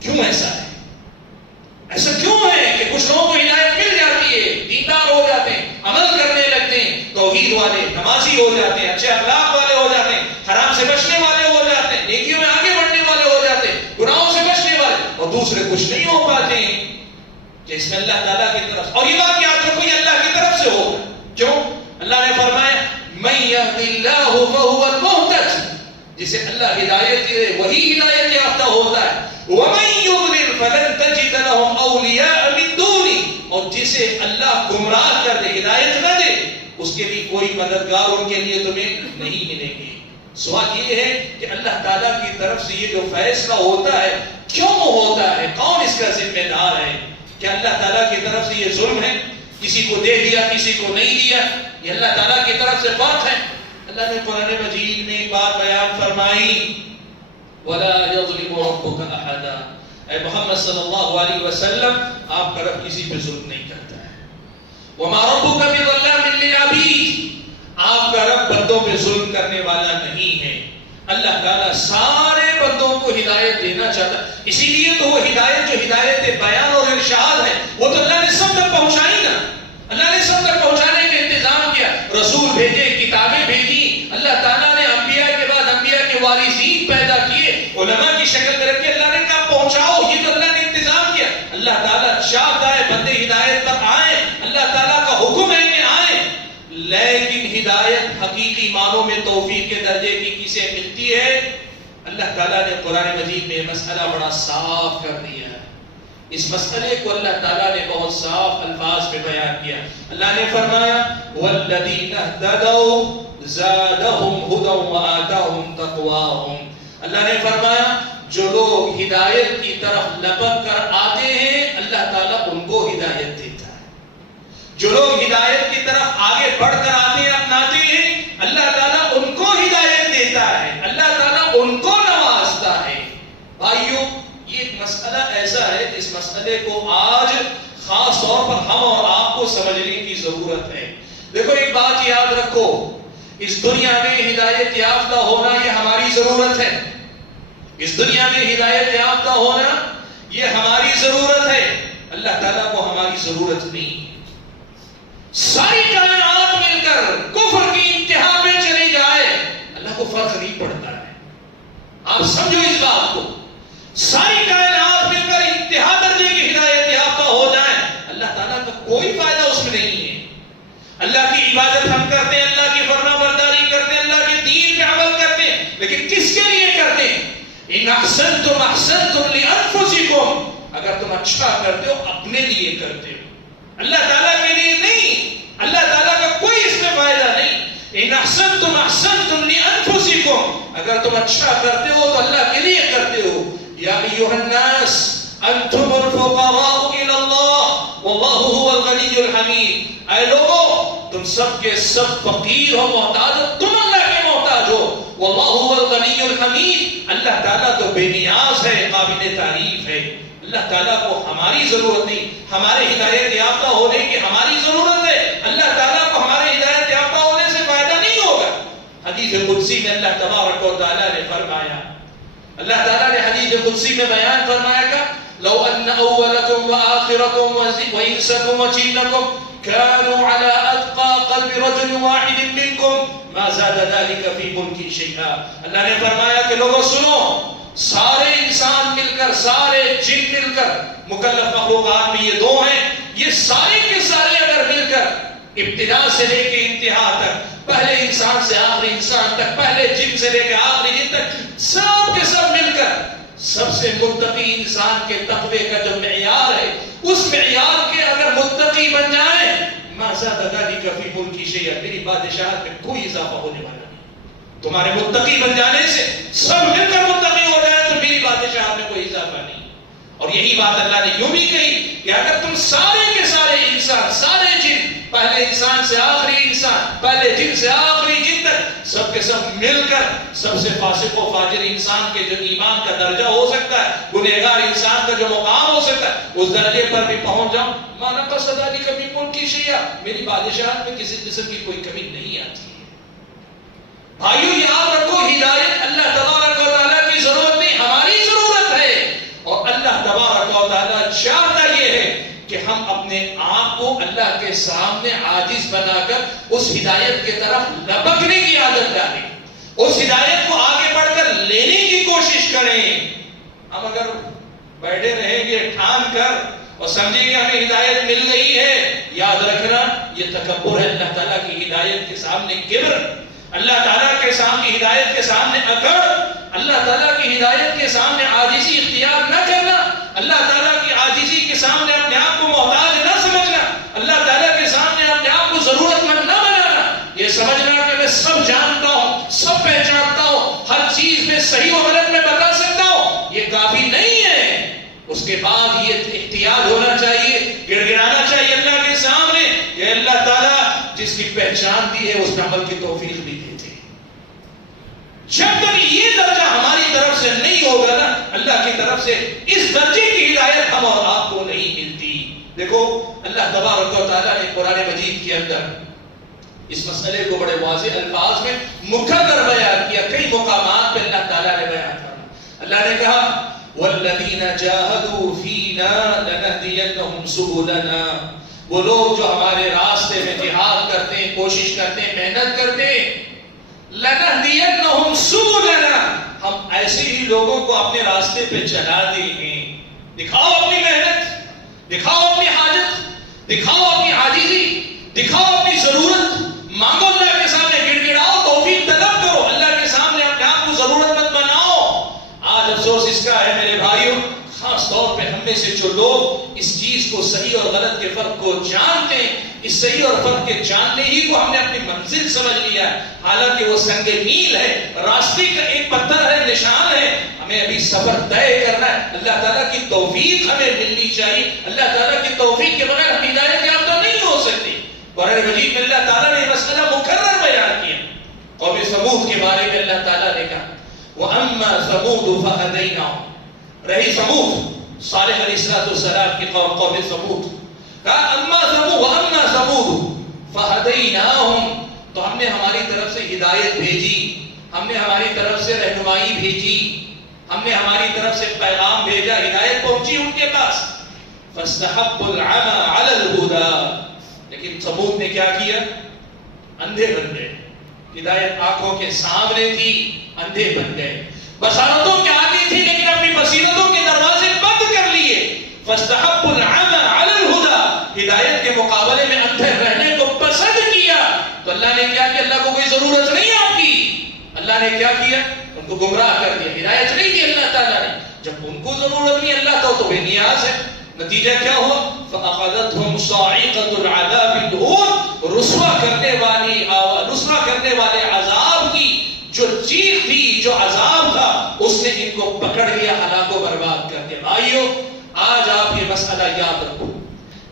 کیوں ایسا ہے؟ ایسا کیوں ہے کہ کچھ لوگوں کو ہدایت مل جاتی ہے، دیندار ہو جاتے ہیں، عمل کرنے لگتے ہیں، توحید والے، نمازی ہو جاتے ہیں، اچھے اخلاق والے ہو جاتے ہیں، حرام سے بچنے والے ہو جاتے ہیں، نیکیوں میں آگے بڑھنے والے ہو جاتے ہیں، گناہوں سے بچنے والے، اور دوسرے کچھ نہیں ہو پاتے ہیں کہ اس میں اللہ تعالیٰ کی طرف، اور یہ بات یاد رکھو یہ اللہ کی طرف سے ہو۔ کیوں؟ اللہ نے فرمایا من یہد اللہ فہو المہتد، جسے اللہ ہدایت دے وہی ہدایت یافتہ ہوتا ہے، ومن یضلل فلن تجد لهم اولیاء من دونی، اور جسے اللہ گمراہ کر دے، ہدایت نہ دے، اس کے لیے کوئی مددگار ان کے لیے تمہیں نہیں ملیں گے۔ سوال یہ ہے کہ اللہ تعالیٰ کی طرف سے یہ جو فیصلہ ہوتا ہے کیوں ہوتا ہے؟ کون اس کا ذمہ دار ہے؟ کیا اللہ تعالیٰ کی طرف سے یہ ظلم ہے؟ کسی کو دے دیا کسی کو نہیں دیا، یہ اللہ تعالیٰ کی طرف سے بات ہے۔ اللہ نے قرآن مجید میں ایک بات بیان فرمائی، وَلَا يَظْلِمُ رَبُّكَ أَحَدًا، اے محمد صلی اللہ علیہ وسلم آپ کا رب کسی پہ ظلم نہیں کرتا ہے۔ وَمَا رَبُّكَ بِظَلَّامٍ لِّلْعَبِيدِ، آپ کا رب بندوں پہ ظلم کرنے والا نہیں ہے۔ اللہ تعالیٰ سارے بندوں کو ہدایت دینا چاہتا، اسی لیے تو وہ ہدایت جو ہدایت بیان اور ارشاد ہے وہ تو اللہ نے سب تک پہنچائی نا، اللہ نے سب تک پہنچانے کا انتظام کیا، رسول بھیجے، کتابیں بھیجی، اللہ تعالیٰ نے انبیاء کے بعد انبیاء کے وارثین پیدا کیے، علماء کی شکل میں رکھ کے اللہ نے کہا پہنچاؤ، یہ تو اللہ نے انتظام کیا۔ اللہ تعالیٰ چاہتا ہے بندے ہدایت پر آئیں، اللہ تعالیٰ کا حکم ہے کہ آئیں، لیکن ہدایت حقیقی معنوں میں توفیق کے درجے کی کسے ملتی ہے؟ اللہ تعالیٰ نے قرآن مجید میں مسئلہ بڑا صاف کر دیا ہے۔ اس مسئلے کو اللہ تعالیٰ نے بہت صاف الفاظ میں بیان کیا۔ اللہ نے فرمایا وَالَّذِينَ اهْتَدَوْا زَادَهُمْ هُدًى وَآتَاهُمْ تَقْوَاهُمْ، اللہ نے فرمایا جو لوگ ہدایت کی طرف لپک کر آتے ہیں اللہ تعالیٰ ان کو ہدایت دیتا ہے، جو لوگ ہدایت کی طرف آگے بڑھ کر آتے ہیں اپناتے ہیں اللہ تعالیٰ ان کو ہدایت دیتا ہے، اللہ تعالیٰ ان کو نوازتا ہے۔ بھائیوں یہ ایک مسئلہ ایسا ہے جس مسئلے کو آج خاص طور پر ہم اور آپ کو سمجھنے کی ضرورت ہے۔ دیکھو ایک بات یاد رکھو، اس دنیا میں ہدایت یافتہ ہونا یہ ہماری ضرورت ہے، اس دنیا میں ہدایت یافتہ ہونا یہ ہماری ضرورت ہے، اللہ تعالیٰ کو ہماری ضرورت نہیں۔ ساری کائنات مل کر کفر کی انتہا پہ چلی جائے اللہ کو فرق نہیں پڑتا ہے، آپ سمجھو اس بات کو، ساری کائنات مل کر انتہا درجے کی ہدایت یافتہ ہو جائے اللہ تعالیٰ کا کوئی فائدہ اس میں نہیں ہے۔ اللہ کی عبادت ہم کرتے ہیں، اللہ کی فرما برداری کرتے ہیں، اللہ کے دین پہ عمل کرتے ہیں، لیکن کس کے لیے کرتے ہیں؟ ان احسنتم احسنتم لانفسکم، اگر تم اچھا کرتے ہو اپنے لیے کرتے ہو، اللہ تعالیٰ کے لیے نہیں، اللہ تعالیٰ کا کوئی اس میں فائدہ نہیں۔ ان احسنتم احسنتم لانفسکم، اگر تم اچھا کرتے ہو تو اللہ کے لیے کرتے ہو۔ یا ایھا الناس انتم الفقراء الی اللہ واللہ هو الغنی الحمید، اے لوگو تم سب کے سب فقیر ہو، محتاج ہو، تم اللہ کے محتاج ہو، واللہ هو الغنی الحمید، اللہ تعالیٰ تو بے نیاز ہے، قابل تعریف ہے۔ اللہ تعالیٰ کو ہماری ضرورت نہیں، ہمارے ہدایت یافتہ ہونے کی ہماری ضرورت ہے، اللہ تعالیٰ کو ہمارے ہدایت یافتہ ہونے سے فائدہ نہیں ہوگا۔ حدیث قدسی میں اللہ تبارک و تعالیٰ نے فرمایا، اللہ تعالیٰ نے حدیث قدسی میں بیان فرمایا کہ لو ان اولکم وآخرکم وانسکم وجنکم كانوا على اتقى قلب رجل واحد منكم ما زاد ذلك في ملك شيئا، اللہ نے فرمایا کہ لوگوں سنو، سارے انسان مل کر، سارے جن مل کر، مکلف مخلوقات میں یہ دو ہیں، یہ سارے کے سارے اگر مل کر ابتدا سے لے کے انتہا تک، پہلے انسان سے آخری انسان تک، پہلے جن سے لے کے آخری جن تک، سب کے سب مل کر سب سے متقی انسان کے تقوی کا جو معیار ہے اس معیار کے اگر متقی بن جائیں ما زاد ذلك في ملکی شیئا، میری بادشاہت میں کوئی اضافہ ہونے والا نہیں۔ تمہارے متقی بن جانے سے، سب مل کر متقی ہو جائے تو میری بادشاہت میں کوئی اضافہ نہیں۔ اور یہی بات اللہ نے یوں بھی کہی کہ اگر تم سارے کے سارے انسان، سارے جن، پہلے انسان سے آخری انسان، پہلے جن سے آخری جن تک، سب کے سب مل کر سب سے فاسق و فاجر انسان کے جو ایمان کا درجہ ہو سکتا ہے، گنہگار انسان کا جو مقام ہو سکتا ہے، اس درجے پر بھی پہنچ جاؤ، ما نقص ذلك من ملکی شیئا، میری بادشاہت میں کسی قسم کی کوئی کمی نہیں آتی ہے۔ بھائیو یاد رکھو، ہدایت اللہ تبارک و تعالیٰ کی ضرورت نہیں، ہماری ضرورت ہے، اور اللہ تبارک و تعالیٰ چاہتا یہ ہے کہ ہم اپنے آپ کو اللہ کے سامنے عاجز بنا کر اس ہدایت کے طرف لپکنے کی عادت ڈالیں، اس ہدایت کو آگے بڑھ کر لینے کی کوشش کریں۔ ہم اگر بیٹھے رہیں گے ٹھان کر اور سمجھیں گے ہمیں ہدایت مل گئی ہے، یاد رکھنا یہ تکبر ہے، اللہ تعالیٰ کی ہدایت کے سامنے کبر، اللہ تعالیٰ کے سامنے ہدایت کے سامنے اکڑ، اللہ تعالیٰ کی ہدایت کے سامنے عاجزی اختیار نہ کرنا، اللہ تعالیٰ کی عاجزی کے سامنے اپنے آپ کو محتاج نہ سمجھنا، اللہ تعالیٰ کے سامنے اپنے آپ کو ضرورت مند نہ بنانا، یہ سمجھنا کہ میں سب جانتا ہوں، سب پہچانتا ہوں، ہر چیز میں صحیح و غلط میں بتا سکتا ہوں، یہ کافی نہیں ہے۔ اس کے بعد یہ احتیاط ہونا چاہیے، گڑ گڑانا چاہیے اللہ کے سامنے کہ اللہ تعالیٰ جس کی پہچان دی ہے اس پہ عمل کی توفیق بھی دیتے۔ جب تک یہ درجہ ہماری طرف سے نہیں ہوگا نا، اللہ کی طرف سے اس درجے کی ہدایت ہم اور آپ کو نہیں ملتی۔ دیکھو اللہ تبارک و تعالیٰ نے قرآن مجید کے اندر اس مسئلے کو بڑے واضح الفاظ میں مکرر بیان کیا، کئی مقامات پہ اللہ تعالیٰ نے بیان کیا۔ اللہ نے کہا وَالَّذِينَ جَاهَدُوا فِينَا لَنَهْدِيَنَّهُمْ سُبُلَنَا، وہ لوگ جو ہمارے راستے میں جہاد کرتے ہیں، کوشش کرتے ہیں، محنت کرتے ہیں، لَنَهْدِيَنَّهُمْ سُبُلَنَا، ہم ایسے ہی لوگوں کو اپنے راستے پہ چلا دیں گے۔ دکھاؤ اپنی محنت، دکھاؤ اپنی حاجت، دکھاؤ اپنی عاجزی، دکھاؤ اپنی ضرورت، مانگو اللہ کے سامنے، گڑ گڑاؤ، توفیق طلب کرو، اللہ کے سامنے اپنے آپ کو ضرورت مند بناؤ۔ آج افسوس اس کا ہے میرے بھائیوں، خاص طور پہ ہم میں سے جو لوگ اس چیز کو صحیح اور غلط کے فرق کو جانتے ہیں، اس صحیح اور فرق کے جاننے ہی کو ہم نے اپنی منزل سمجھ لیا ہے، حالانکہ وہ سنگ میل ہے، راستے کا ایک پتھر ہے، نشان ہے، ہمیں ابھی سفر طے کرنا ہے۔ اللہ تعالیٰ کی توفیق ہمیں ملنی چاہیے، اللہ تعالیٰ کی توفیق کے بغیر ہم ہدایت یافتہ نہیں ہو سکتے۔ قرآن مجید میں اللہ تعالیٰ نے یہ مسئلہ مکرر بیان کیا۔ قوم ثمود کے بارے میں اللہ تعالیٰ نے کہا وَأَمَّا ثَمُودُ فَهَدَيْنَاهُمْ، رہی ثمود، صالح علیہ السلام کی قوم ثمود، کہا اما ثمود وَأَمَّا ثَمُودُ فَهَدَيْنَاهُمْ، تو ہم نے ہماری طرف سے ہدایت بھیجی، ہم نے ہماری طرف سے رہنمائی بھیجی، ہم نے ہماری طرف سے پیغام بھیجا، ہدایت پہنچی ان کے پاس۔ فَاسْتَحَبُّ الْعَمَى عَلَى الْهُدَى، لیکن ثمود نے کیا کیا؟ اندھے بن گئے۔ ہدایت آنکھوں کے سامنے تھی، اندھے بن گئے۔ بصارتوں کے آگے تھی لیکن اپنی بصیرتوں کے دروازے بند کر لیے۔ فَاسْتَحَبُّ الْعَمَى عَلَى الْهُدَى، ہدایت کے مقابلے میں اندھے رہنے کو پسند کیا۔ تو اللہ نے کیا کہ اللہ کو کوئی ضرورت نہیں آپ کی، اللہ نے کیا کیا؟ ان کو گمراہ کر دیا، ہدایت نہیں دی اللہ تعالیٰ نے۔ جب ان کو ضرورت نہیں اللہ تو بے نیاز ہے، نتیجہ کیا ہوا؟ فَأَخَذَتْهُمْ صَاعِقَةُ الْعَذَابِ الْهُونِ، رسوا کرنے والے عذاب کی جو چیخ تھی، جو عذاب تھا، اس نے ان کو پکڑ لیا، ہلاک و برباد کر دیا۔ بھائیو آج آپ یہ مسئلہ یاد رکھو،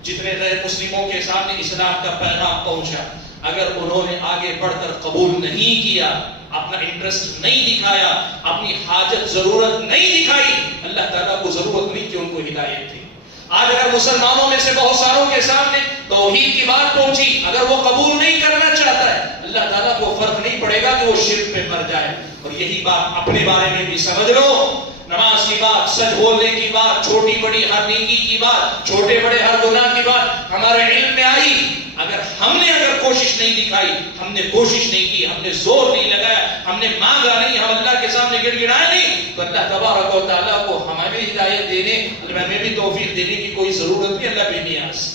جتنے غیر مسلموں کے سامنے اسلام کا پیغام پہنچا، اگر انہوں نے آگے بڑھ کر قبول نہیں کیا، اپنا انٹرسٹ نہیں دکھایا، اپنی حاجت ضرورت نہیں دکھائی، اللہ تعالیٰ کو ضرورت نہیں کہ ان کو ہدایت تھی۔ آج اگر مسلمانوں میں سے بہت ساروں کے سامنے توحید کی بات پہنچی، اگر وہ قبول نہیں کرنا چاہتا ہے، اللہ تعالیٰ کو فرق نہیں پڑے گا کہ وہ شرک میں مر جائے۔ اور یہی بات اپنے بارے میں بھی سمجھ لو، نماز کی بات، سچ بولنے کی بات، چھوٹی بڑی ہر نیکی کی بات، چھوٹے بڑے ہر گناہ کی بات ہمارے علم میں آئی، اگر ہم نے کوشش نہیں دکھائی، ہم نے کوشش نہیں کی، ہم نے زور نہیں لگایا، ہم نے مانگا نہیں، ہم اللہ کے سامنے گڑ گڑائے نہیں، تو اللہ تبارک و تعالیٰ کو ہمیں بھی ہدایت دینے، ہمیں بھی توفیق دینے کی کوئی ضرورت نہیں، اللہ بے نیاز۔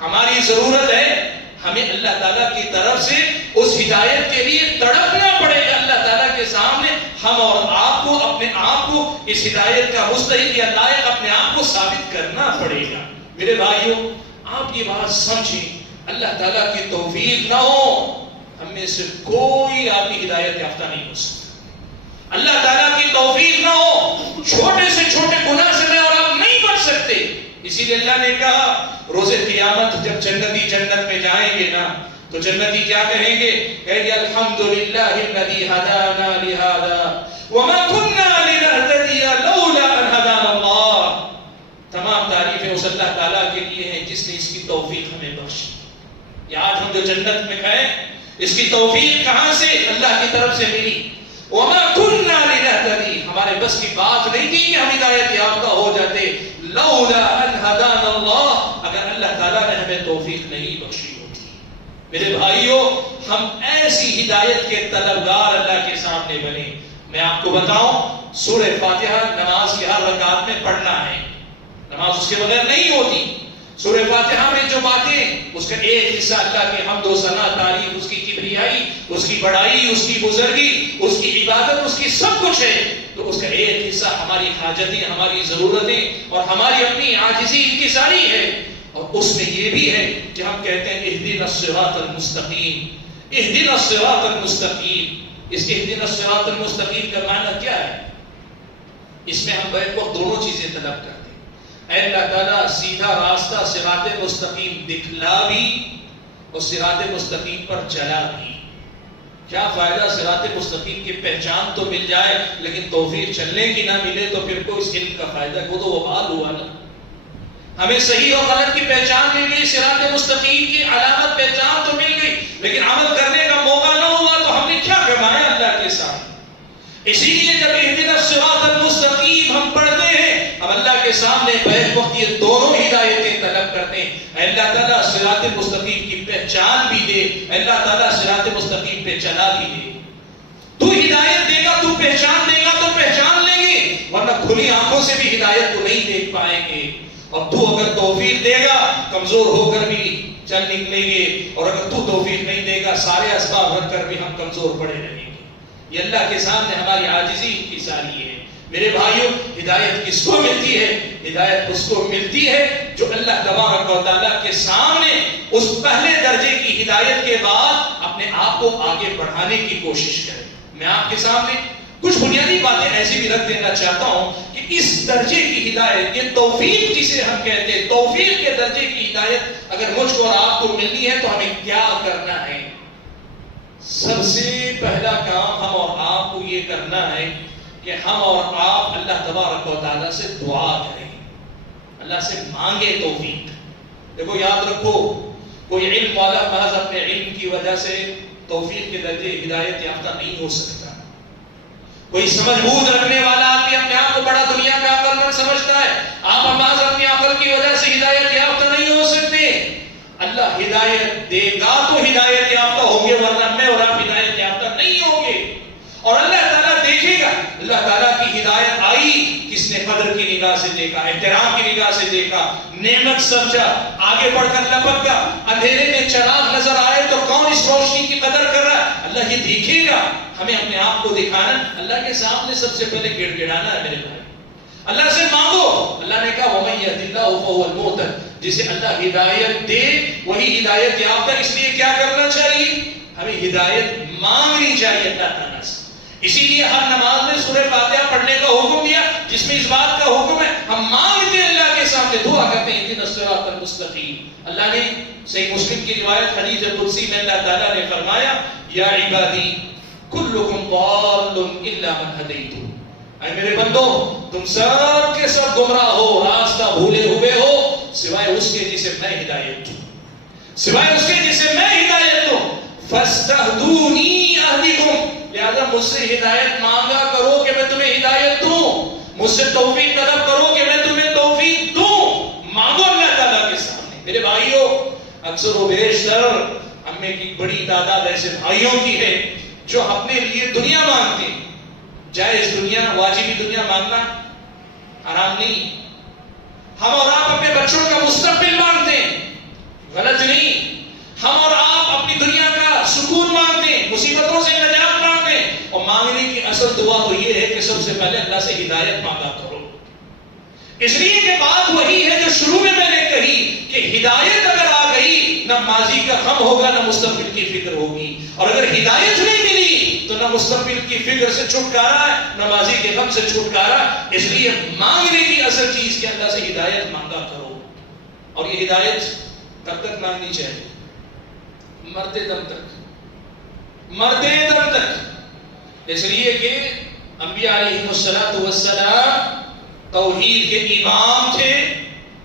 ہماری ضرورت ہے ہمیں اللہ تعالیٰ کی طرف سے اس ہدایت کے لیے تڑپنا پڑے گا اللہ تعالیٰ کے سامنے، ہم اور آپ کو اپنے آپ کو اس ہدایت کا مستحق یا لائق اپنے آپ کو ثابت کرنا پڑے گا۔ میرے بھائیوں آپ یہ بات سمجھیں، اللہ تعالیٰ کی توفیق نہ ہو ہم میں سے کوئی آدمی ہدایت یافتہ نہیں ہو سکتا۔ اللہ تعالیٰ کی توفیق نہ ہو چھوٹے سے چھوٹے گناہ سے میں اور آپ نہیں بچ سکتے۔ اسی لیے اللہ نے کہا روز قیامت جب جنتی جنت میں جائیں گے نا تو جنتی کیا کہیں گے؟ کہیں گے الحمدللہ الذی ہدانا لہذا وما كنا لنهتدی لولا ان ہدانا اللہ، تمام تعریفیں اس اللہ تعالیٰ کے لیے ہیں جس نے اس کی توفیق ہمیں بخشی۔ یہ آج ہم جو جنت میں گئے اس کی توفیق کہاں سے؟ اللہ کی طرف سے ملی۔ وما كنا لنهتدی، ہمارے بس کی بات نہیں تھی کہ ہم ہدایت یافتہ ہو جاتے، لولا ان ہدانا اللہ، اگر اللہ تعالیٰ نے ہمیں توفیق نہیں بخشی ہوتی۔ میرے بھائیوں ہم ایسی ہدایت کے طلبگار اللہ کے سامنے بنے۔ میں آپ کو بتاؤں سورہ فاتحہ نماز کی ہر رکعت میں پڑھنا ہے، نماز اس کے بغیر نہیں ہوتی۔ سورہ فاتحہ میں جو باتیں، اس کا ایک حصہ اللہ کی حمد و ثنا، تعریف، اس کی کبریائی، اس کی بڑائی، اس کی بزرگی، اس کی عبادت، اس کی سب کچھ ہے، تو اس کا ایک حصہ ہماری حاجتیں، ہماری ضرورتیں اور ہماری اپنی عاجزی انکساری ہے۔ اور اس میں یہ بھی ہے کہ ہم کہتے ہیں اہدنا الصراط المستقیم، اہدنا الصراط المستقیم۔ اس اہدنا الصراط المستقیم کا معنی کیا ہے؟ اس میں ہم بیک وقت دونوں چیزیں طلب کرتے ہیں۔ اے اللہ تعالیٰ سیدھا راستہ صراط مستقیم دکھلا بھی اور صراط مستقیم پر چلا بھی. کیا فائدہ صراط مستقیم کی پہچان تو مل جائے لیکن توفیق چلنے کی نہ ملے تو پھر کو اس علم کا فائدہ وہ تو وبال ہوا نا. ہمیں صحیح اور غلط کی پہچان مل گئی, صراط مستقیم کی علامت پہچان تو مل گئی, لیکن عمل کرنے کا موقع نہ ہوا تو ہم نے کیا کمایا اللہ کے سامنے. اسی لیے جب اہدنا الصراط المستقیم ہم پڑھتے ہیں ہم اللہ کے سامنے بیک وقت یہ دونوں ہدایتیں طلب کرتے ہیں. اللہ تعالیٰ صراط مستقیم کی پہچان بھی دے, اللہ تعالیٰ صراط مستقیم پہ چلا بھی دے. تو ہدایت دے گا, تو پہچان دے گا تو پہچان لیں گے, ورنہ کھلی آنکھوں سے بھی ہدایت کو نہیں دیکھ پائیں گے. اور تو اگر توفیق دے گا کمزور ہو کر بھی چل نکلیں گے, اور اگر تو توفیق نہیں دے گا سارے اسباب رکھ کر بھی ہم کمزور پڑے رہیں گے. یہ اللہ کے سامنے ہماری عاجزی کی ساری ہے. میرے بھائیوں, ہدایت کس کو ملتی ہے؟ ہدایت اس کو ملتی ہے جو اللہ تبارک و تعالیٰ کے سامنے اس پہلے درجے کی ہدایت کے بعد اپنے آپ کو آگے بڑھانے کی کوشش کرے. میں آپ کے سامنے کچھ بنیادی باتیں ایسی بھی رکھ دینا چاہتا ہوں کہ اس درجے کی ہدایت, یہ توفیق جسے ہم کہتے ہیں, توفیق کے درجے کی ہدایت اگر مجھ کو اور آپ کو ملنی ہے تو ہمیں کیا کرنا ہے؟ سب سے پہلا کام ہم اور آپ کو یہ کرنا ہے کہ ہم اور آپ اللہ تبارک و تعالیٰ سے دعا کریں, اللہ سے مانگے توفیق. دیکھو یاد رکھو, کوئی علم والا محض اپنے علم کی وجہ سے توفیق کے درجے ہدایت یافتہ نہیں ہو سکتا. کوئی سمجھ بوجھ رکھنے والا آدمی اپنے آپ کو بڑا دنیا کا عقل مند سمجھتا ہے, آپ محض اپنی عقل کی وجہ سے ہدایت یافتہ نہیں ہو سکتے. اللہ ہدایت دے گا تو ہدایت یافتہ ہوں گے, ورنہ میں اور آپ ہدایت یافتہ نہیں ہوں گے. اور اللہ تعالیٰ دیکھے گا, اللہ تعالیٰ کی ہدایت آئی, کس نے قدر کی نگاہ سے دیکھا, احترام کی نگاہ سے دیکھا, نعمت سمجھا, آگے بڑھ کر لپک گا. اندھیرے میں چراغ نظر آئے تو کون اس روشنی کی قدر کر رہا ہے, اللہ یہ دیکھے گا. ہمیں اپنے آپ کو دکھانا, اللہ کے سامنے سب سے پہلے گڑ گڑانا ہے. میرے بھائی, اللہ سے مانگو. اللہ نے کہا وَمَن يَهْدِ اللَّهُ فَهُوَ الْمُهْتَدِ, جسے اللہ ہدایت دے وہی ہدایت یافتہ. اس لیے کیا کرنا چاہیے؟ ہمیں ہدایت مانگنی چاہیے اللہ تعالیٰ سے. اسی لیے ہر نماز میں سورہ فاتحہ پڑھنے کا حکم دیا, جس میں اس بات کا حکم ہے ہم مانگتے ہیں اللہ کے سامنے, دعا کرتے ہیں اهدنا الصراط المستقیم. اللہ نے صحیح مسلم کی روایت حدیث قدسی میں اللہ تعالیٰ نے فرمایا یا عبادی کلکم ضال الا من ہدیت. اے میرے بندو, تم سب کے سب گمراہ ہو, راستہ بھولے ہوئے ہو, سوائے اس کے جسے میں ہدایت دوں, سوائے اس کے جسے میں ہدایت دوں. فاستہدونی اہدکم, لہذا مجھ سے ہدایت مانگا کرو کہ میں تمہیں ہدایت دوں, مجھ سے توفیق طلب کرو کہ میں تمہیں توفیق دوں. مانگو اللہ تعالیٰ کے سامنے. میرے بھائیوں, اکثر و بیشتر ہم میں کی بڑی تعداد ایسے بھائیوں کی ہے جو اپنے لیے دنیا مانگتے ہیں. جائز دنیا, واجبی دنیا مانگنا حرام نہیں. ہم اور آپ اپنے بچوں کا مستقبل مانگتے ہیں, غلط نہیں. ہم اور آپ اپنی دنیا کا سکون مانگتے ہیں, مصیبتوں سے نجات مانگتے ہیں, اور مانگنے کی اصل دعا تو یہ ہے کہ سب سے پہلے اللہ سے ہدایت مانگا کرو. اس لیے کہ بات وہی ہے جو شروع میں نے کہی کہ ہدایت اگر آ گئی نہ ماضی کا غم ہوگا نہ مستقبل کی فکر ہوگی, اور اگر ہدایت نہیں ملی تو نہ مستقبل کی فکر سے چھٹکارا ہے نہ ماضی کے غم سے چھٹکارا. اس لیے مانگنے کی اصل چیز کہ اللہ سے ہدایت مانگا کرو. اور یہ ہدایت کب تک مانگنی چاہیے؟ مرتے دم تک, مرتے دم تک. اس لیے کہ انبیاء علیہ السلام توحید کے امام تھے,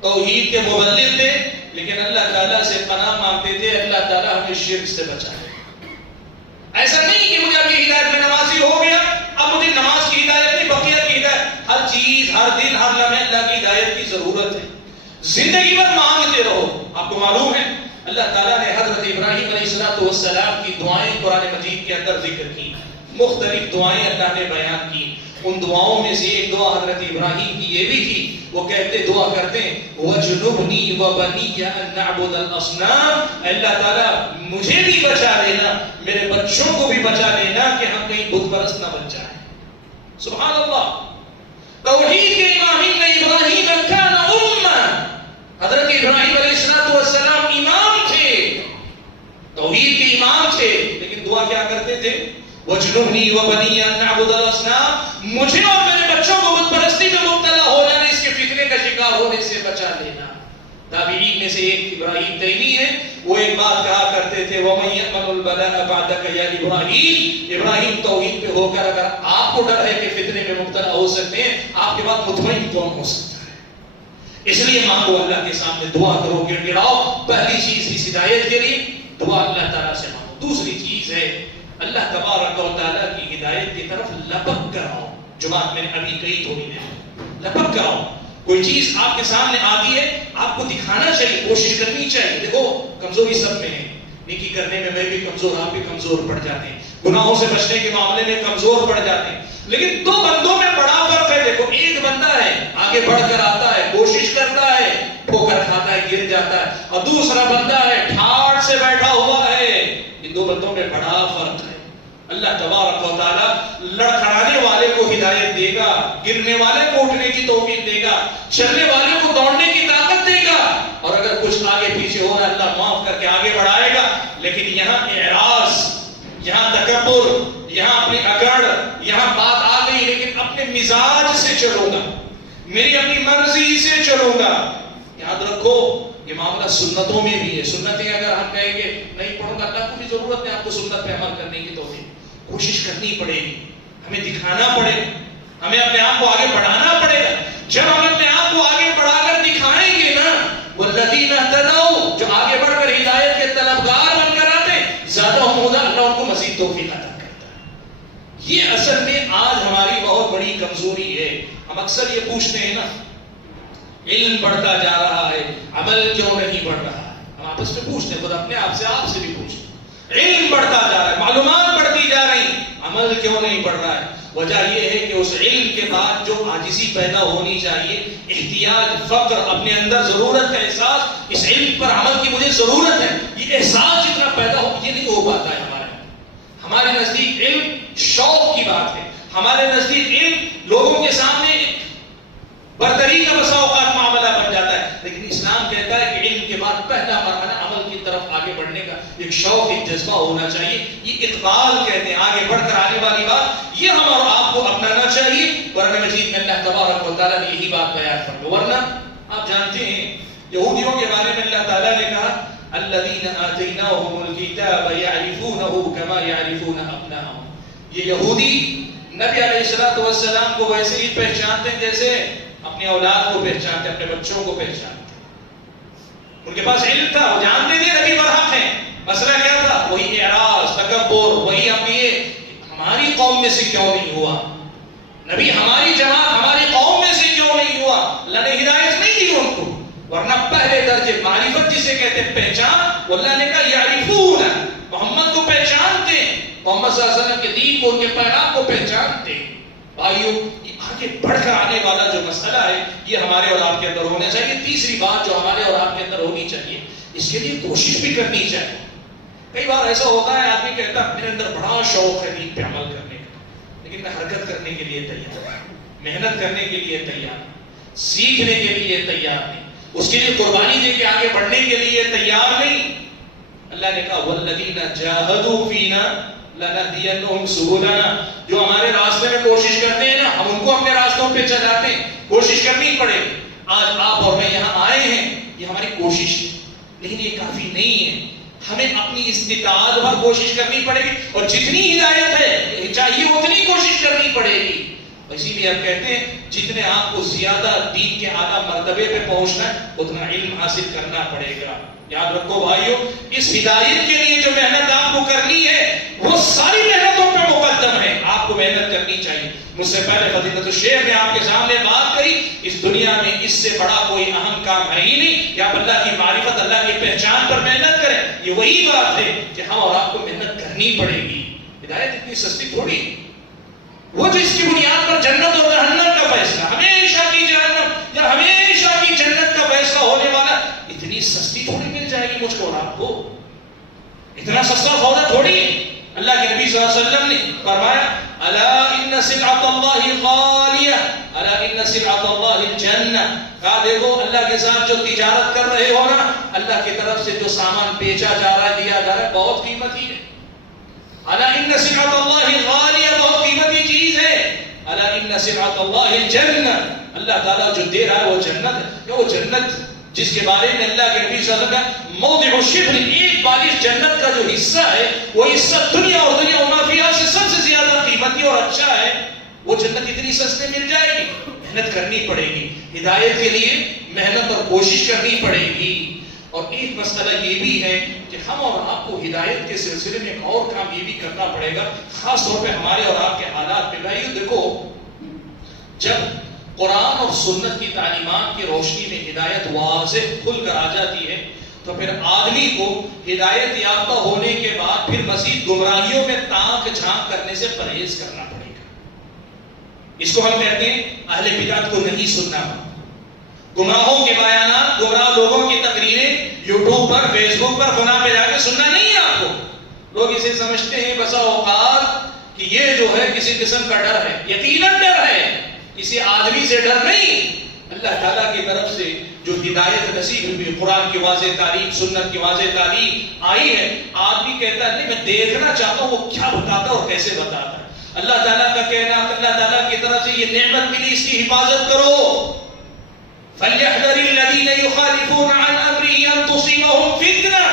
توحید کے مبلغ تھے, لیکن اللہ تعالیٰ سے پناہ مانگتے تھے اللہ تعالیٰ ہمیں شرک سے بچائے. ایسا نہیں کہ مجھے ابھی ہدایت میں نمازی ہو گیا, اب مجھے نماز کی ہدایت نہیں بقیت کی ہدایت. ہر چیز, ہر دن, ہر لمحے اللہ کی ہدایت کی ضرورت ہے. زندگی بھر مانگتے رہو. آپ کو معلوم ہے اللہ تعالیٰ نے حضرت ابراہیم علیہ السلام کی دعائیں قرآن مجید کے اندر ذکر کی, مختلف دعائیں اللہ نے بیان کی. ان دعاؤں میں سے ایک دعا حضرت ابراہیم کی یہ بھی تھی, وہ کہتے دعا کرتے ہیں وَجْنُبْنِي وَبَنِيَّ أَن نَعْبُدَ الْأَصْنَامَ, اللہ تعالیٰ مجھے بھی بچا لینا, میرے بچوں کو بھی بچا لینا کہ ہم کہیں بت پرست نہ بن جائیں. سبحان اللہ. توحید کے امام ابراہیم کان امہ, حضرت ابراہیم علیہ السلام امام تھے, توحید کے امام تھے, لیکن دعا کیا کرتے تھے؟ وَجْنُبْنِي وَبَنِيَّ أَن نَعْبُدَ الْأَصْنَامَ, مجھے اور میرے بچوں کو بت پرستی میں مبتلا ہو جانے اس کے فتنے کا شکار ہونے سے بچا لینا۔ تابعین میں سے ایک ابراہیم تیمی ہے، وہ ایک بات کہا کرتے تھے وَمَن يَأْمَنُ الْبَلَاءَ بَعْدَكَ يَا إِبْرَاهِيمُ، ابراہیم توحید پہ ہو کر اگر آپ کو ڈر ہے کہ فتنے میں مبتلا ہو سکتے ہیں، آپ کے بعد مطمئن کون ہو سکتا ہے؟ اس لیے مانگو، اللہ کے سامنے دعا کرو، گڑ گڑاؤ۔ پہلی چیز اس ہدایت کے لیے دعا اللہ تعالیٰ سے مانگو۔ دوسری چیز ہے اللہ تبارک و تعالیٰ کی ہدایت کی طرف لپک کر آؤ، جو بات میں نے ابھی کہی تھوڑی دیر، لپک کر آؤ۔ کوئی چیز آپ کے سامنے آتی ہے، آپ کو دکھانا چاہیے، کوشش کرنی چاہیے۔ دیکھو کمزوری سب میں ہے، نیکی کرنے میں بھی کمزور، آپ بھی کمزور پڑ جاتے ہیں، گناہوں سے بچنے کے معاملے میں کمزور پڑ جاتے ہیں، لیکن دو بندوں میں بڑا فرق ہے۔ دیکھو ایک بندہ ہے آگے بڑھ کر آتا ہے، کوشش کرتا ہے، ٹھوکر کھاتا ہے، گر جاتا ہے، اور دوسرا بندہ ہے ٹھاٹ سے بیٹھا ہوا ہے۔ ان دو بندوں میں بڑا فرق ہے۔ اللہ تبارک و تعالی لڑکھڑانے والے کو ہدایت دے گا، گرنے والے کو اٹھنے کی توفیق دے گا، چلنے والے کو دوڑنے کی طاقت دے گا، اور اگر کچھ آگے پیچھے ہو رہا ہے اللہ معاف کر کے آگے بڑھائے گا۔ لیکن یہاں اعراض، یہاں تکبر، یہاں اپنی اکڑ، یہاں بات آ گئی لیکن اپنے مزاج سے چلوں گا، میری اپنی مرضی سے چلوں گا۔ یاد رکھو یہ معاملہ سنتوں میں بھی ہے۔ سنتیں اگر ہم کہیں گے نہیں پڑھوں گا، اللہ کو بھی ضرورت ہے آپ کو سنت پہ عمل کرنے کی توفیق، کوشش کرنی پڑے گی، ہمیں دکھانا پڑے گا، ہمیں اپنے آپ کو آگے بڑھانا پڑے گا۔ جب ہم اپنے آپ کو آگے بڑھا کر دکھائیں گے نا، والذین اہتدوا، جو آگے بڑھ کر ہدایت کے طلبگار بن کر آتے ہیں، زادہم ہدی، اللہ ان کو مزید توفیق عطا کرتا ہے۔ یہ اصل میں آج ہماری بہت بڑی کمزوری ہے۔ ہم اکثر یہ پوچھتے ہیں نا، علم بڑھتا جا رہا ہے، عمل کیوں نہیں بڑھ رہا ہے؟ ہم آپس میں پوچھتے ہیں، خود اپنے آپ سے بھی پوچھتے ہیں۔ علم بڑھتا جا رہا ہے، معلومات بڑھتی جا رہی، عمل کیوں نہیں بڑھ رہا ہے؟ وجہ یہ ہے کہ اس علم کے بعد جو عاجزی پیدا ہونی چاہیے، احتیاج، فقر، اپنے اندر ضرورت کا احساس، اس علم پر عمل کی مجھے ضرورت ہے، یہ احساس جتنا پیدا ہو، یہ نہیں ہو پاتا ہے ہمارے نزدیک علم شوق کی بات ہے، ہمارے نزدیک علم لوگوں کے سامنے برتری کا بسا اوقات معاملہ بن جاتا ہے، لیکن اسلام کہتا ہے کہ علم کے بعد پہلا مرحلہ عمل کی طرف آگے بڑھنے کا ایک شوق، ایک جذبہ ہونا چاہیے۔ یہ اقبال کہتے ہیں، آگے بڑھ کر آنے والی بات، یہ ہم اور آپ کو اپنانا چاہیے۔ قرآن مجید میں اللہ تبارک و تعالیٰ نے یہی بات بیان فرمائی۔ ورنہ آپ جانتے ہیں یہودیوں کے بارے میں اللہ تعالیٰ نے کہا الذین آتیناہم الکتاب یعرفونہ کما یعرفون ابناءہم، یہ یہودی نبی علیہ السلام کو ویسے ہی پہچانتے ہیں جیسے اپنی اولاد کو پہچانتے، اپنے بچوں کو پہچانتے۔ ان کے پاس علم تھا، وہ جانتے تھے نبی برحق ہیں، مسئلہ کیا تھا؟ وہی اعراض، تکبر، وہی اپنی ہماری قوم میں سے کیوں نہیں ہوا نبی، ہماری جماعت ہماری قوم میں سے کیوں نہیں ہوا؟ اللہ نے ہدایت نہیں دی ان کو۔ ورنہ پہلے درجے معرفت جسے کہتے ہیں پہچان، وہ اللہ نے کہا یعرفون، محمد کو پہچانتے، محمد صلی اللہ علیہ وسلم کے دین کو، ان کے پیغام کو پہچانتے۔ بھائیو آگے بڑھ کر آنے والا جو مسئلہ ہے یہ ہمارے اور آپ کے اندر ہونا چاہیے۔ تیسری بات جو ہمارے اور آپ کے اندر ہونی چاہیے، اس کے لیے کوشش بھی کرنی چاہیے۔ کئی بار ایسا ہوتا ہے آدمی کہتا ہے میرے اندر بڑا شوق ہے دین پہ عمل کرنے کا، لیکن میں حرکت کرنے کے لیے تیار ہوں، محنت کرنے کے لیے تیار ہوں، سیکھنے کے لیے تیار نہیں، اس کے لیے قربانی دے کے آگے بڑھنے کے لیے تیار نہیں۔ اللہ نے کہا والذین جاہدوا فینا لنہدینہم سبلنا، جو ہمارے راستے میں کوشش کرتے ہیں نا، ہم ان کو اپنے راستوں پہ چلاتے ہیں۔ کوشش کرنی پڑے۔ آج آپ اور میں یہاں آئے ہیں، یہ ہماری کوشش ہے، لیکن یہ کافی نہیں ہے، ہمیں اپنی استطاعت پر کوشش کرنی پڑے گی، اور جتنی ہدایت ہے چاہیے اتنی کوشش کرنی پڑے گی۔ اسی لیے ہم کہتے ہیں جتنے آپ کو زیادہ دین کے اعلیٰ مرتبے پہ پہنچنا ہے اتنا علم حاصل کرنا پڑے گا۔ یاد رکھو بھائیو، اس ہدایت کے لیے جو محنت آپ کو کرنی ہے وہ ساری محنتوں پہ مقدم ہے، آپ کو محنت کرنی چاہیے۔ مجھ سے پہلے فضیلت الشیخ نے آپ کے سامنے بات کری، اس دنیا میں اس سے بڑا کوئی اہم کام ہے ہی نہیں کہ آپ اللہ کی معرفت، اللہ کی پہچان پر محنت کریں۔ یہ وہی بات ہے کہ ہم اور آپ کو محنت کرنی پڑے گی۔ ہدایت اتنی سستی تھوڑی، وہ جس کی بنیاد پر جنت اور جہنم کا فیصلہ، ہمیشہ کی جہنم یا ہمیشہ کی جنت کا فیصلہ ہونے والا، اتنی سستی تھوڑی مل جائے گی مجھ کو اور آپ کو، اتنا سستا سودا تھوڑی۔ اللہ کے نبی صلی اللہ علیہ وسلم نے فرمایا الا ان سلعۃ اللہ غالیہ، الا ان سلعۃ اللہ الجنہ، کہا دیکھو اللہ کے ساتھ جو تجارت کر رہے ہو نا، اللہ کی طرف سے جو سامان بیچا جا رہا ہے، دیا جا رہا ہے، بہت قیمتی ہے۔ الا ان سلعۃ اللہ غالیہ، بہت قیمتی چیز ہے۔ الا ان سلعۃ اللہ الجنہ، اللہ تعالیٰ جو دے رہا ہے وہ جنت ہے، کہ وہ جنت جس کے بارے میں اللہ کے نبی صلی اللہ علیہ وسلم کا موضع شبر، ایک بالش جنت کا جو حصہ ہے، وہ حصہ دنیا اور دنیا و ما فیہا سے سب سے زیادہ قیمتی اور اچھا ہے، وہ جنت اتنی سستے مل جائے گی؟ محنت کرنی پڑے گی، ہدایت کے لیے محنت اور کوشش کرنی پڑے گی۔ اور ایک مسئلہ یہ بھی ہے کہ ہم اور آپ کو ہدایت کے سلسلے میں ایک اور کام یہ بھی کرنا پڑے گا، خاص طور پہ ہمارے اور آپ کے حالات میں۔ بھائیو دیکھو، جب قرآن اور سنت کی تعلیمات کی روشنی میں ہدایت واضح کھل کر آ جاتی ہے تو پھر آدمی کو ہدایت یافتہ ہونے کے بعد پھر مزید گمراہیوں میں تانک جھانک کرنے سے پرہیز کرنا پڑے گا۔ اس کو ہم کہتے ہیں اہل بدعت کو نہیں سننا۔ گمراہوں کے بیانات، گمراہ لوگوں کی تقریریں یوٹیوب پر، فیس بک پر، فلاں پہ جا کے سننا نہیں ہے آپ کو۔ لوگ اسے سمجھتے ہیں بسا اوقات کہ یہ جو ہے کسی قسم کا ڈر ہے، یقیناً ڈر ہے، کسی آدمی سے ڈر نہیں۔ اللہ تعالیٰ کی طرف سے جو ہدایت نصیب ہوئی، قرآن کی واضح تعلیم، سنت کی واضح تعلیم آئی ہے، آدمی کہتا ہے نہیں میں دیکھنا چاہتا ہوں وہ کیا بتاتا اور کیسے بتاتا ہے۔ اللہ تعالیٰ کا کہنا، اللہ تعالیٰ کی طرف سے یہ نعمت ملی، اس کی حفاظت کرو۔ فَلْيَحْذَرِ الَّذِينَ يُخَالِفُونَ عَنْ أَمْرِهِ أَن تُصِيبَهُمْ فِتْنَةٌ۔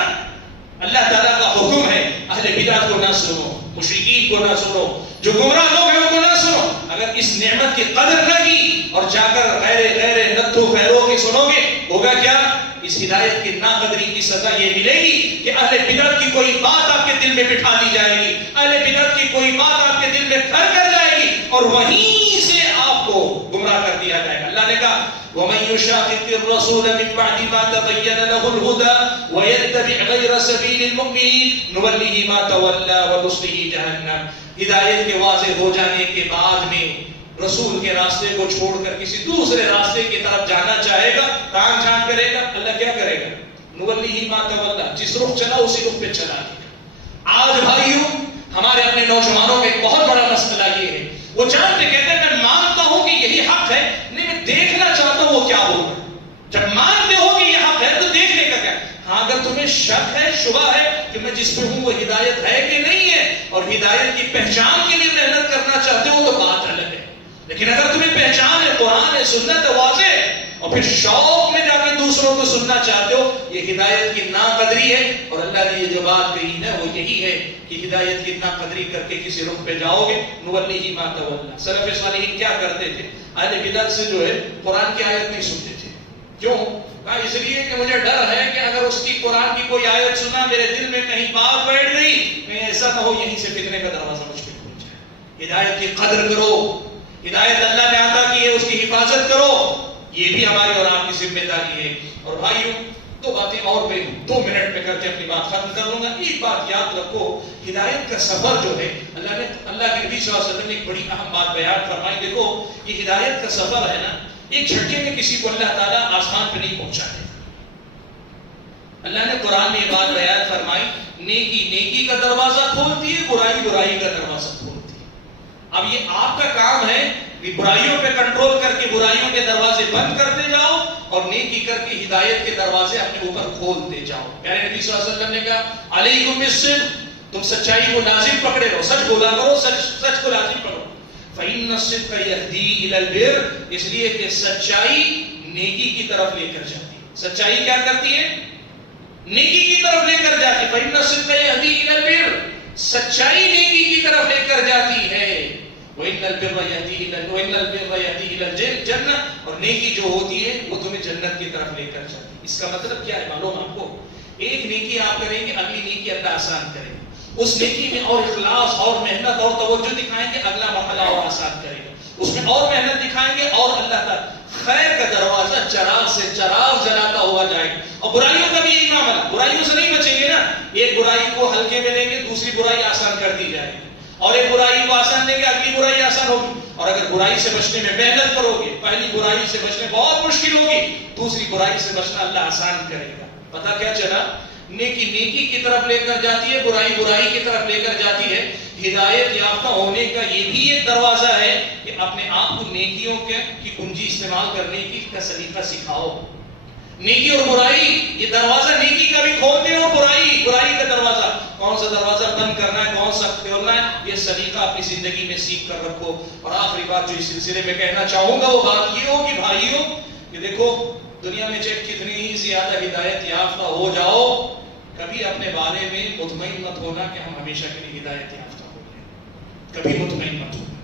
اللہ تعالیٰ کا حکم ہے اہل بدعت کو نہ سنو، مشرکین کو نہ سنو، جو گمراہ لوگ ہیں ان کو نہ سنو۔ اگر اس نعمت کی قدر نہ کی اور جا کر غیر نتھو خیروں کے سنو گے، ہوگا کیا؟ اس ہدایت کی ناقدری کی سزا یہ ملے گی کہ اہل بدعت کی کوئی بات آپ کے دل میں بٹھا دی جائے گی، اہل بدعت کی کوئی بات آپ کے دل میں گھر کر جائے گی اور وہیں سے آپ کو گمراہ کر دیا جائے گا۔ اللہ نے کہا وَمَن يُشَاقِقِ الرَّسُولَ مِن بَعْدِ مَا تَبَيَّنَ لَهُ الْهُدَى وَيَتَّبِعْ غَيْرَ سَبِيلِ الْمُؤْمِنِينَ نُوَلِّهِ مَا تَوَلَّى وَنُصْلِهِ جَهَنَّمَ۔ ہدایت کے واضح ہو جانے کے بعد میں رسول کے راستے کو چھوڑ کر کسی دوسرے راستے کی طرف جانا چاہے گا، تانگ جھانک کرے گا، اللہ کیا کرے گا؟ نُوَلِّهِ مَا تَوَلَّى، جس رخ چلا اسی رخ پہ چلا دے گا۔ آج بھائیوں ہمارے اپنے نوجوانوں کا ایک بہت بڑا مسئلہ یہ ہے، وہ جانتے کہتے ہیں میں مانتا ہوں کہ یہی حق ہے، نہیں میں دیکھنا چاہتا ہوں وہ کیا ہوگا۔ جب مانتے ہو کہ یہ حق ہے تو دیکھنے کا کیا؟ ہاں اگر تمہیں شک ہے، شبہ ہے کہ میں جس پہ ہوں وہ ہدایت ہے کہ نہیں ہے، اور ہدایت کی پہچان کے لیے محنت کرنا چاہتے ہو تو بات الگ ہے۔ لیکن اگر تمہیں پہچان ہے، قرآن ہے، سنت ہے، واضح ہے، اور پھر شوق میں جا کے دوسروں کو سننا چاہتے ہو، یہ ہدایت کی ناقدری ہے۔ اور اللہ نے یہ جو بات کہی ہے وہ یہی ہے کہ ہدایت کی ناقدری کر کے کسی رخ پہ جاؤ گے، نُوَلِّهِ مَا تَوَلَّى۔ سلف صالحین کیا کرتے تھے؟ اہل بدعت سے جو ہے قرآن کی آیت نہیں سنتے تھے۔ کیوں؟ کہا اس لیے کہ مجھے ڈر ہے کہ اگر اس کی قرآن کی کوئی آیت سنا، میرے دل میں کہیں بات بیٹھ گئی، کہیں ایسا نہ ہو یہیں سے فتنے کا دروازہ مجھ پہ کھل جائے۔ ہدایت کی قدر کرو، ہدایت اللہ نے عطا کی ہے، اس کی حفاظت کرو، یہ بھی ہماری اور آپ کی ذمہ داری ہے۔ اور بھائیوں دو باتیں اور میں 2 منٹ میں کر کے اپنی بات ختم کر لوں گا۔ ایک بات یاد رکھو، ہدایت کا سفر جو ہے اللہ کے نبی صلی اللہ علیہ وسلم نے ایک بڑی اہم بات بیان فرمائی۔ دیکھو یہ ہدایت کا سفر ہے نا، ایک جھٹکے میں کسی کو اللہ تعالیٰ آسمان پہ نہیں پہنچا دے۔ اللہ نے قرآن میں یہ بات بیان فرمائی، نیکی نیکی کا دروازہ کھولتی ہے، برائی برائی کا دروازہ کھولتی ہے۔ اب یہ آپ کا کام ہے کہ برائیوں پہ کنٹرول کر کے برائیوں کے دروازے بند کرتے جاؤ اور نیکی کر کے ہدایت کے دروازے اپنے اوپر کھولتے جاؤ۔ پیارے نبی صلی اللہ علیہ وسلم نے کہا علیکم بالصدق، تم سچائی کو لازم پکڑے رہو، سچ بولا کرو، سچ کو لازم پکڑو۔ فإن الصدق يهدي إلى البر، اس لیے کہ سچائی نیکی کی طرف لے کر جاتی ہے۔ سچائی کیا کرتی ہے؟ نیکی کی طرف لے کر جاتی ہے۔ فإن الصدق يهدي إلى البر، سچائی نیکی کی طرف لے کر جاتی ہے۔ وإن البر يهدي إلى الجنة، اور نیکی جو ہوتی ہے وہ تمہیں جنت کی طرف لے کر جاتی ہے۔ اس کا مطلب کیا ہے معلوم آپ کو؟ ایک نیکی آپ کریں گے، اگلی نیکی اللہ آسان کرے گا، اس نیکی میں اور اخلاص اور محنت اور توجہ دکھائیں گے، اگلا مرحلہ اور آسان کرے گا، اس میں اور محنت دکھائیں گے اور اللہ تعالیٰ خیر کا دروازہ چراغ سے چراغ جلاتا ہوا جائے گا۔ اور برائیوں کا بھی یہی معاملہ، برائیوں سے نہیں بچیں گے نا، ایک برائی کو ہلکے میں لیں گے، دوسری برائی آسان کر دی جائے گی، اور ایک برائی کو آسان لیں گے، اگلی برائی آسان ہوگی۔ اور اگر برائی سے بچنے میں محنت کرو گے، پہلی برائی سے بچنے بہت مشکل ہوگی، دوسری برائی سے بچنا اللہ آسان کرے گا۔ پتہ کیا چلا؟ نیکی نیکی کی طرف لے کر جاتی ہے، برائی برائی کی طرف لے کر جاتی ہے۔ ہدایت یافتہ ہونے کا یہ بھی ایک دروازہ ہے کہ اپنے آپ کو نیکیوں کی کنجی استعمال کرنے کا سلیقہ سکھاؤ۔ نیکی اور برائی، یہ دروازہ نیکی کا بھی کھولتے ہو، برائی کا دروازہ کون سا دروازہ بند کرنا ہے، کون سا کھولنا ہے، یہ یہ سلیقہ اپنی زندگی میں سیکھ کر رکھو. اور آخری بات جو اس سلسلے میں کہنا چاہوں گا وہ بات یہ ہو کہ بھائیوں کہ دیکھو دنیا میں چاہے کتنی ہی زیادہ ہدایت یافتہ ہو جاؤ کبھی اپنے بارے میں مطمئن مت ہونا کہ ہم ہمیشہ کے لیے ہدایت یافتہ ہو گئے. کبھی مطمئن مت ہونا.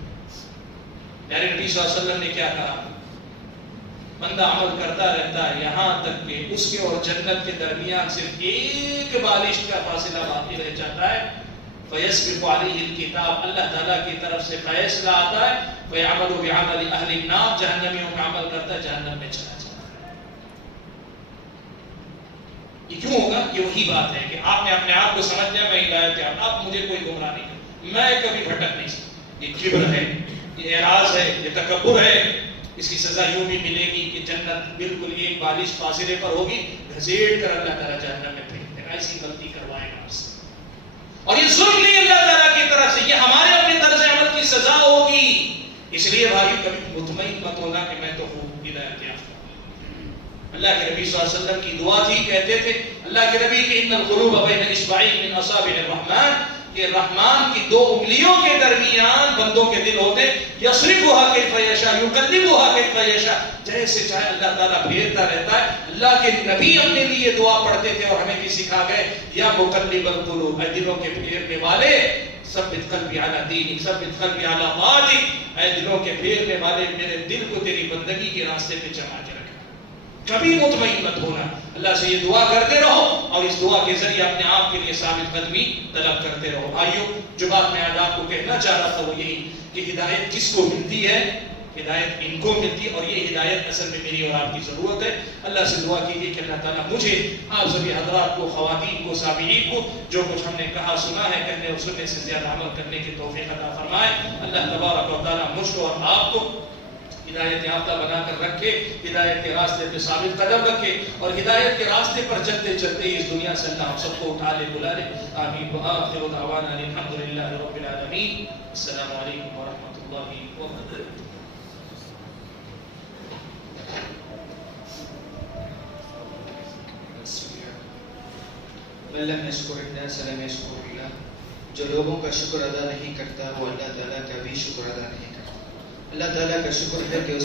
پیارے نبی صلی اللہ علیہ وسلم نے کیا کہا؟ بندہ عمل کرتا رہتا ہے یہاں تک کہ اس کے اور جنت کے درمیان صرف ایک بالشت کا فاصلہ باقی رہ جاتا ہے. فَيَسْبِقُ عَلَيْهِ الْكِتَابُ اللہ تعالیٰ کی طرف سے فیصلہ آتا ہے. فَيَعْمَلُ بِعَمَلِ أَهْلِ النَّارِ جہنمیوں کا عمل کرتا ہے جہنم میں چلا جاتا ہے. یہ کیوں ہوگا؟ یہ وہی بات ہے کہ آپ نے اپنے آپ کو سمجھ لیا میں ہدایت یافتہ، آپ مجھے کوئی گمراہ نہیں کرتا، میں کبھی بھٹک نہیں سکتا. یہ کبر ہے، یہ اعراض ہے، یہ تکبر ہے. اس کی سزا یوں بھی ملے گی کہ جنت بالکل ایک بالش فاصلے پر ہوگی، گھسیٹ کر اللہ تعالیٰ جہنم میں پھینک دے گا. ایسی غلطی کروائے گا آپ سے. اور یہ ظلم نہیں اللہ تعالیٰ کی طرف سے، یہ ہمارے اپنے طرز عمل کی سزا ہوگی. اس لیے بھائی کبھی مطمئن مت ہونا کہ میں تو ہوں ہدایت یافتہ. اللہ کے نبی صلی اللہ علیہ وسلم کی دعا تھی، کہتے تھے اللہ کے نبی کہ ان القلوب بین اصبعین من اصابع الرحمن، کہ رحمان کی دو انگلیوں کے درمیان بندوں کے دل ہوتے، یصرفها کیف یشاء یقلبها کیف یشاء، جیسے چاہے اللہ تعالیٰ پھیرتا رہتا ہے. اللہ کے نبی اپنے لیے دعا پڑھتے تھے اور ہمیں بھی سکھا گئے یا مقلب القلوب، اے دلوں کے پھیرنے والے، ثبت قلبی علی دینک ثبت قلبی علی طاعتک، اے دلوں کے پھیرنے والے میرے دل کو تیری بندگی کے راستے پہ جما کے رکھ. کبھی مطمئن مت ہونا. اللہ سے یہ دعا کرتے رہو اور اس دعا کے ذریعے اپنے آپ کے لیے ثابت قدمی طلب کرتے رہو. آئیو جو بات میں آج آپ کو کہنا چاہ رہا تھا وہ یہی کہ ہدایت کس کو ملتی ہے؟ ہدایت ان کو ملتی ہے، اور یہ ہدایت اصل میں میری اور آپ کی ضرورت ہے. اللہ سے دعا کیجیے کہ اللہ تعالیٰ مجھے، آپ سبھی حضرات کو، خواتین کو، سامعین کو جو کچھ ہم نے کہا سنا ہے کہنے اور سننے سے زیادہ عمل کرنے کی توفیق عطا فرمائے. اللہ تبارک و تعالیٰ مجھ کو اور آپ کو ہدایت یافتہ بنا کر رکھے، ہدایت کے راستے پہ ثابت قدم رکھے، اور ہدایت کے راستے پر چلتے چلتے ہی اس دنیا سے اللہ ہم سب کو اٹھا لے، بلا لے. آمین. وآخر دعوانا الحمدللہ رب العالمین. السلام علیکم ورحمۃ اللہ وبرکاتہ. من لم يشكر الناس لم يشكر الله. جو لوگوں کا شکر ادا نہیں کرتا وہ اللہ تعالیٰ کا بھی شکر ادا نہیں کرتا. اللہ تعالیٰ کا شکر ہے کہ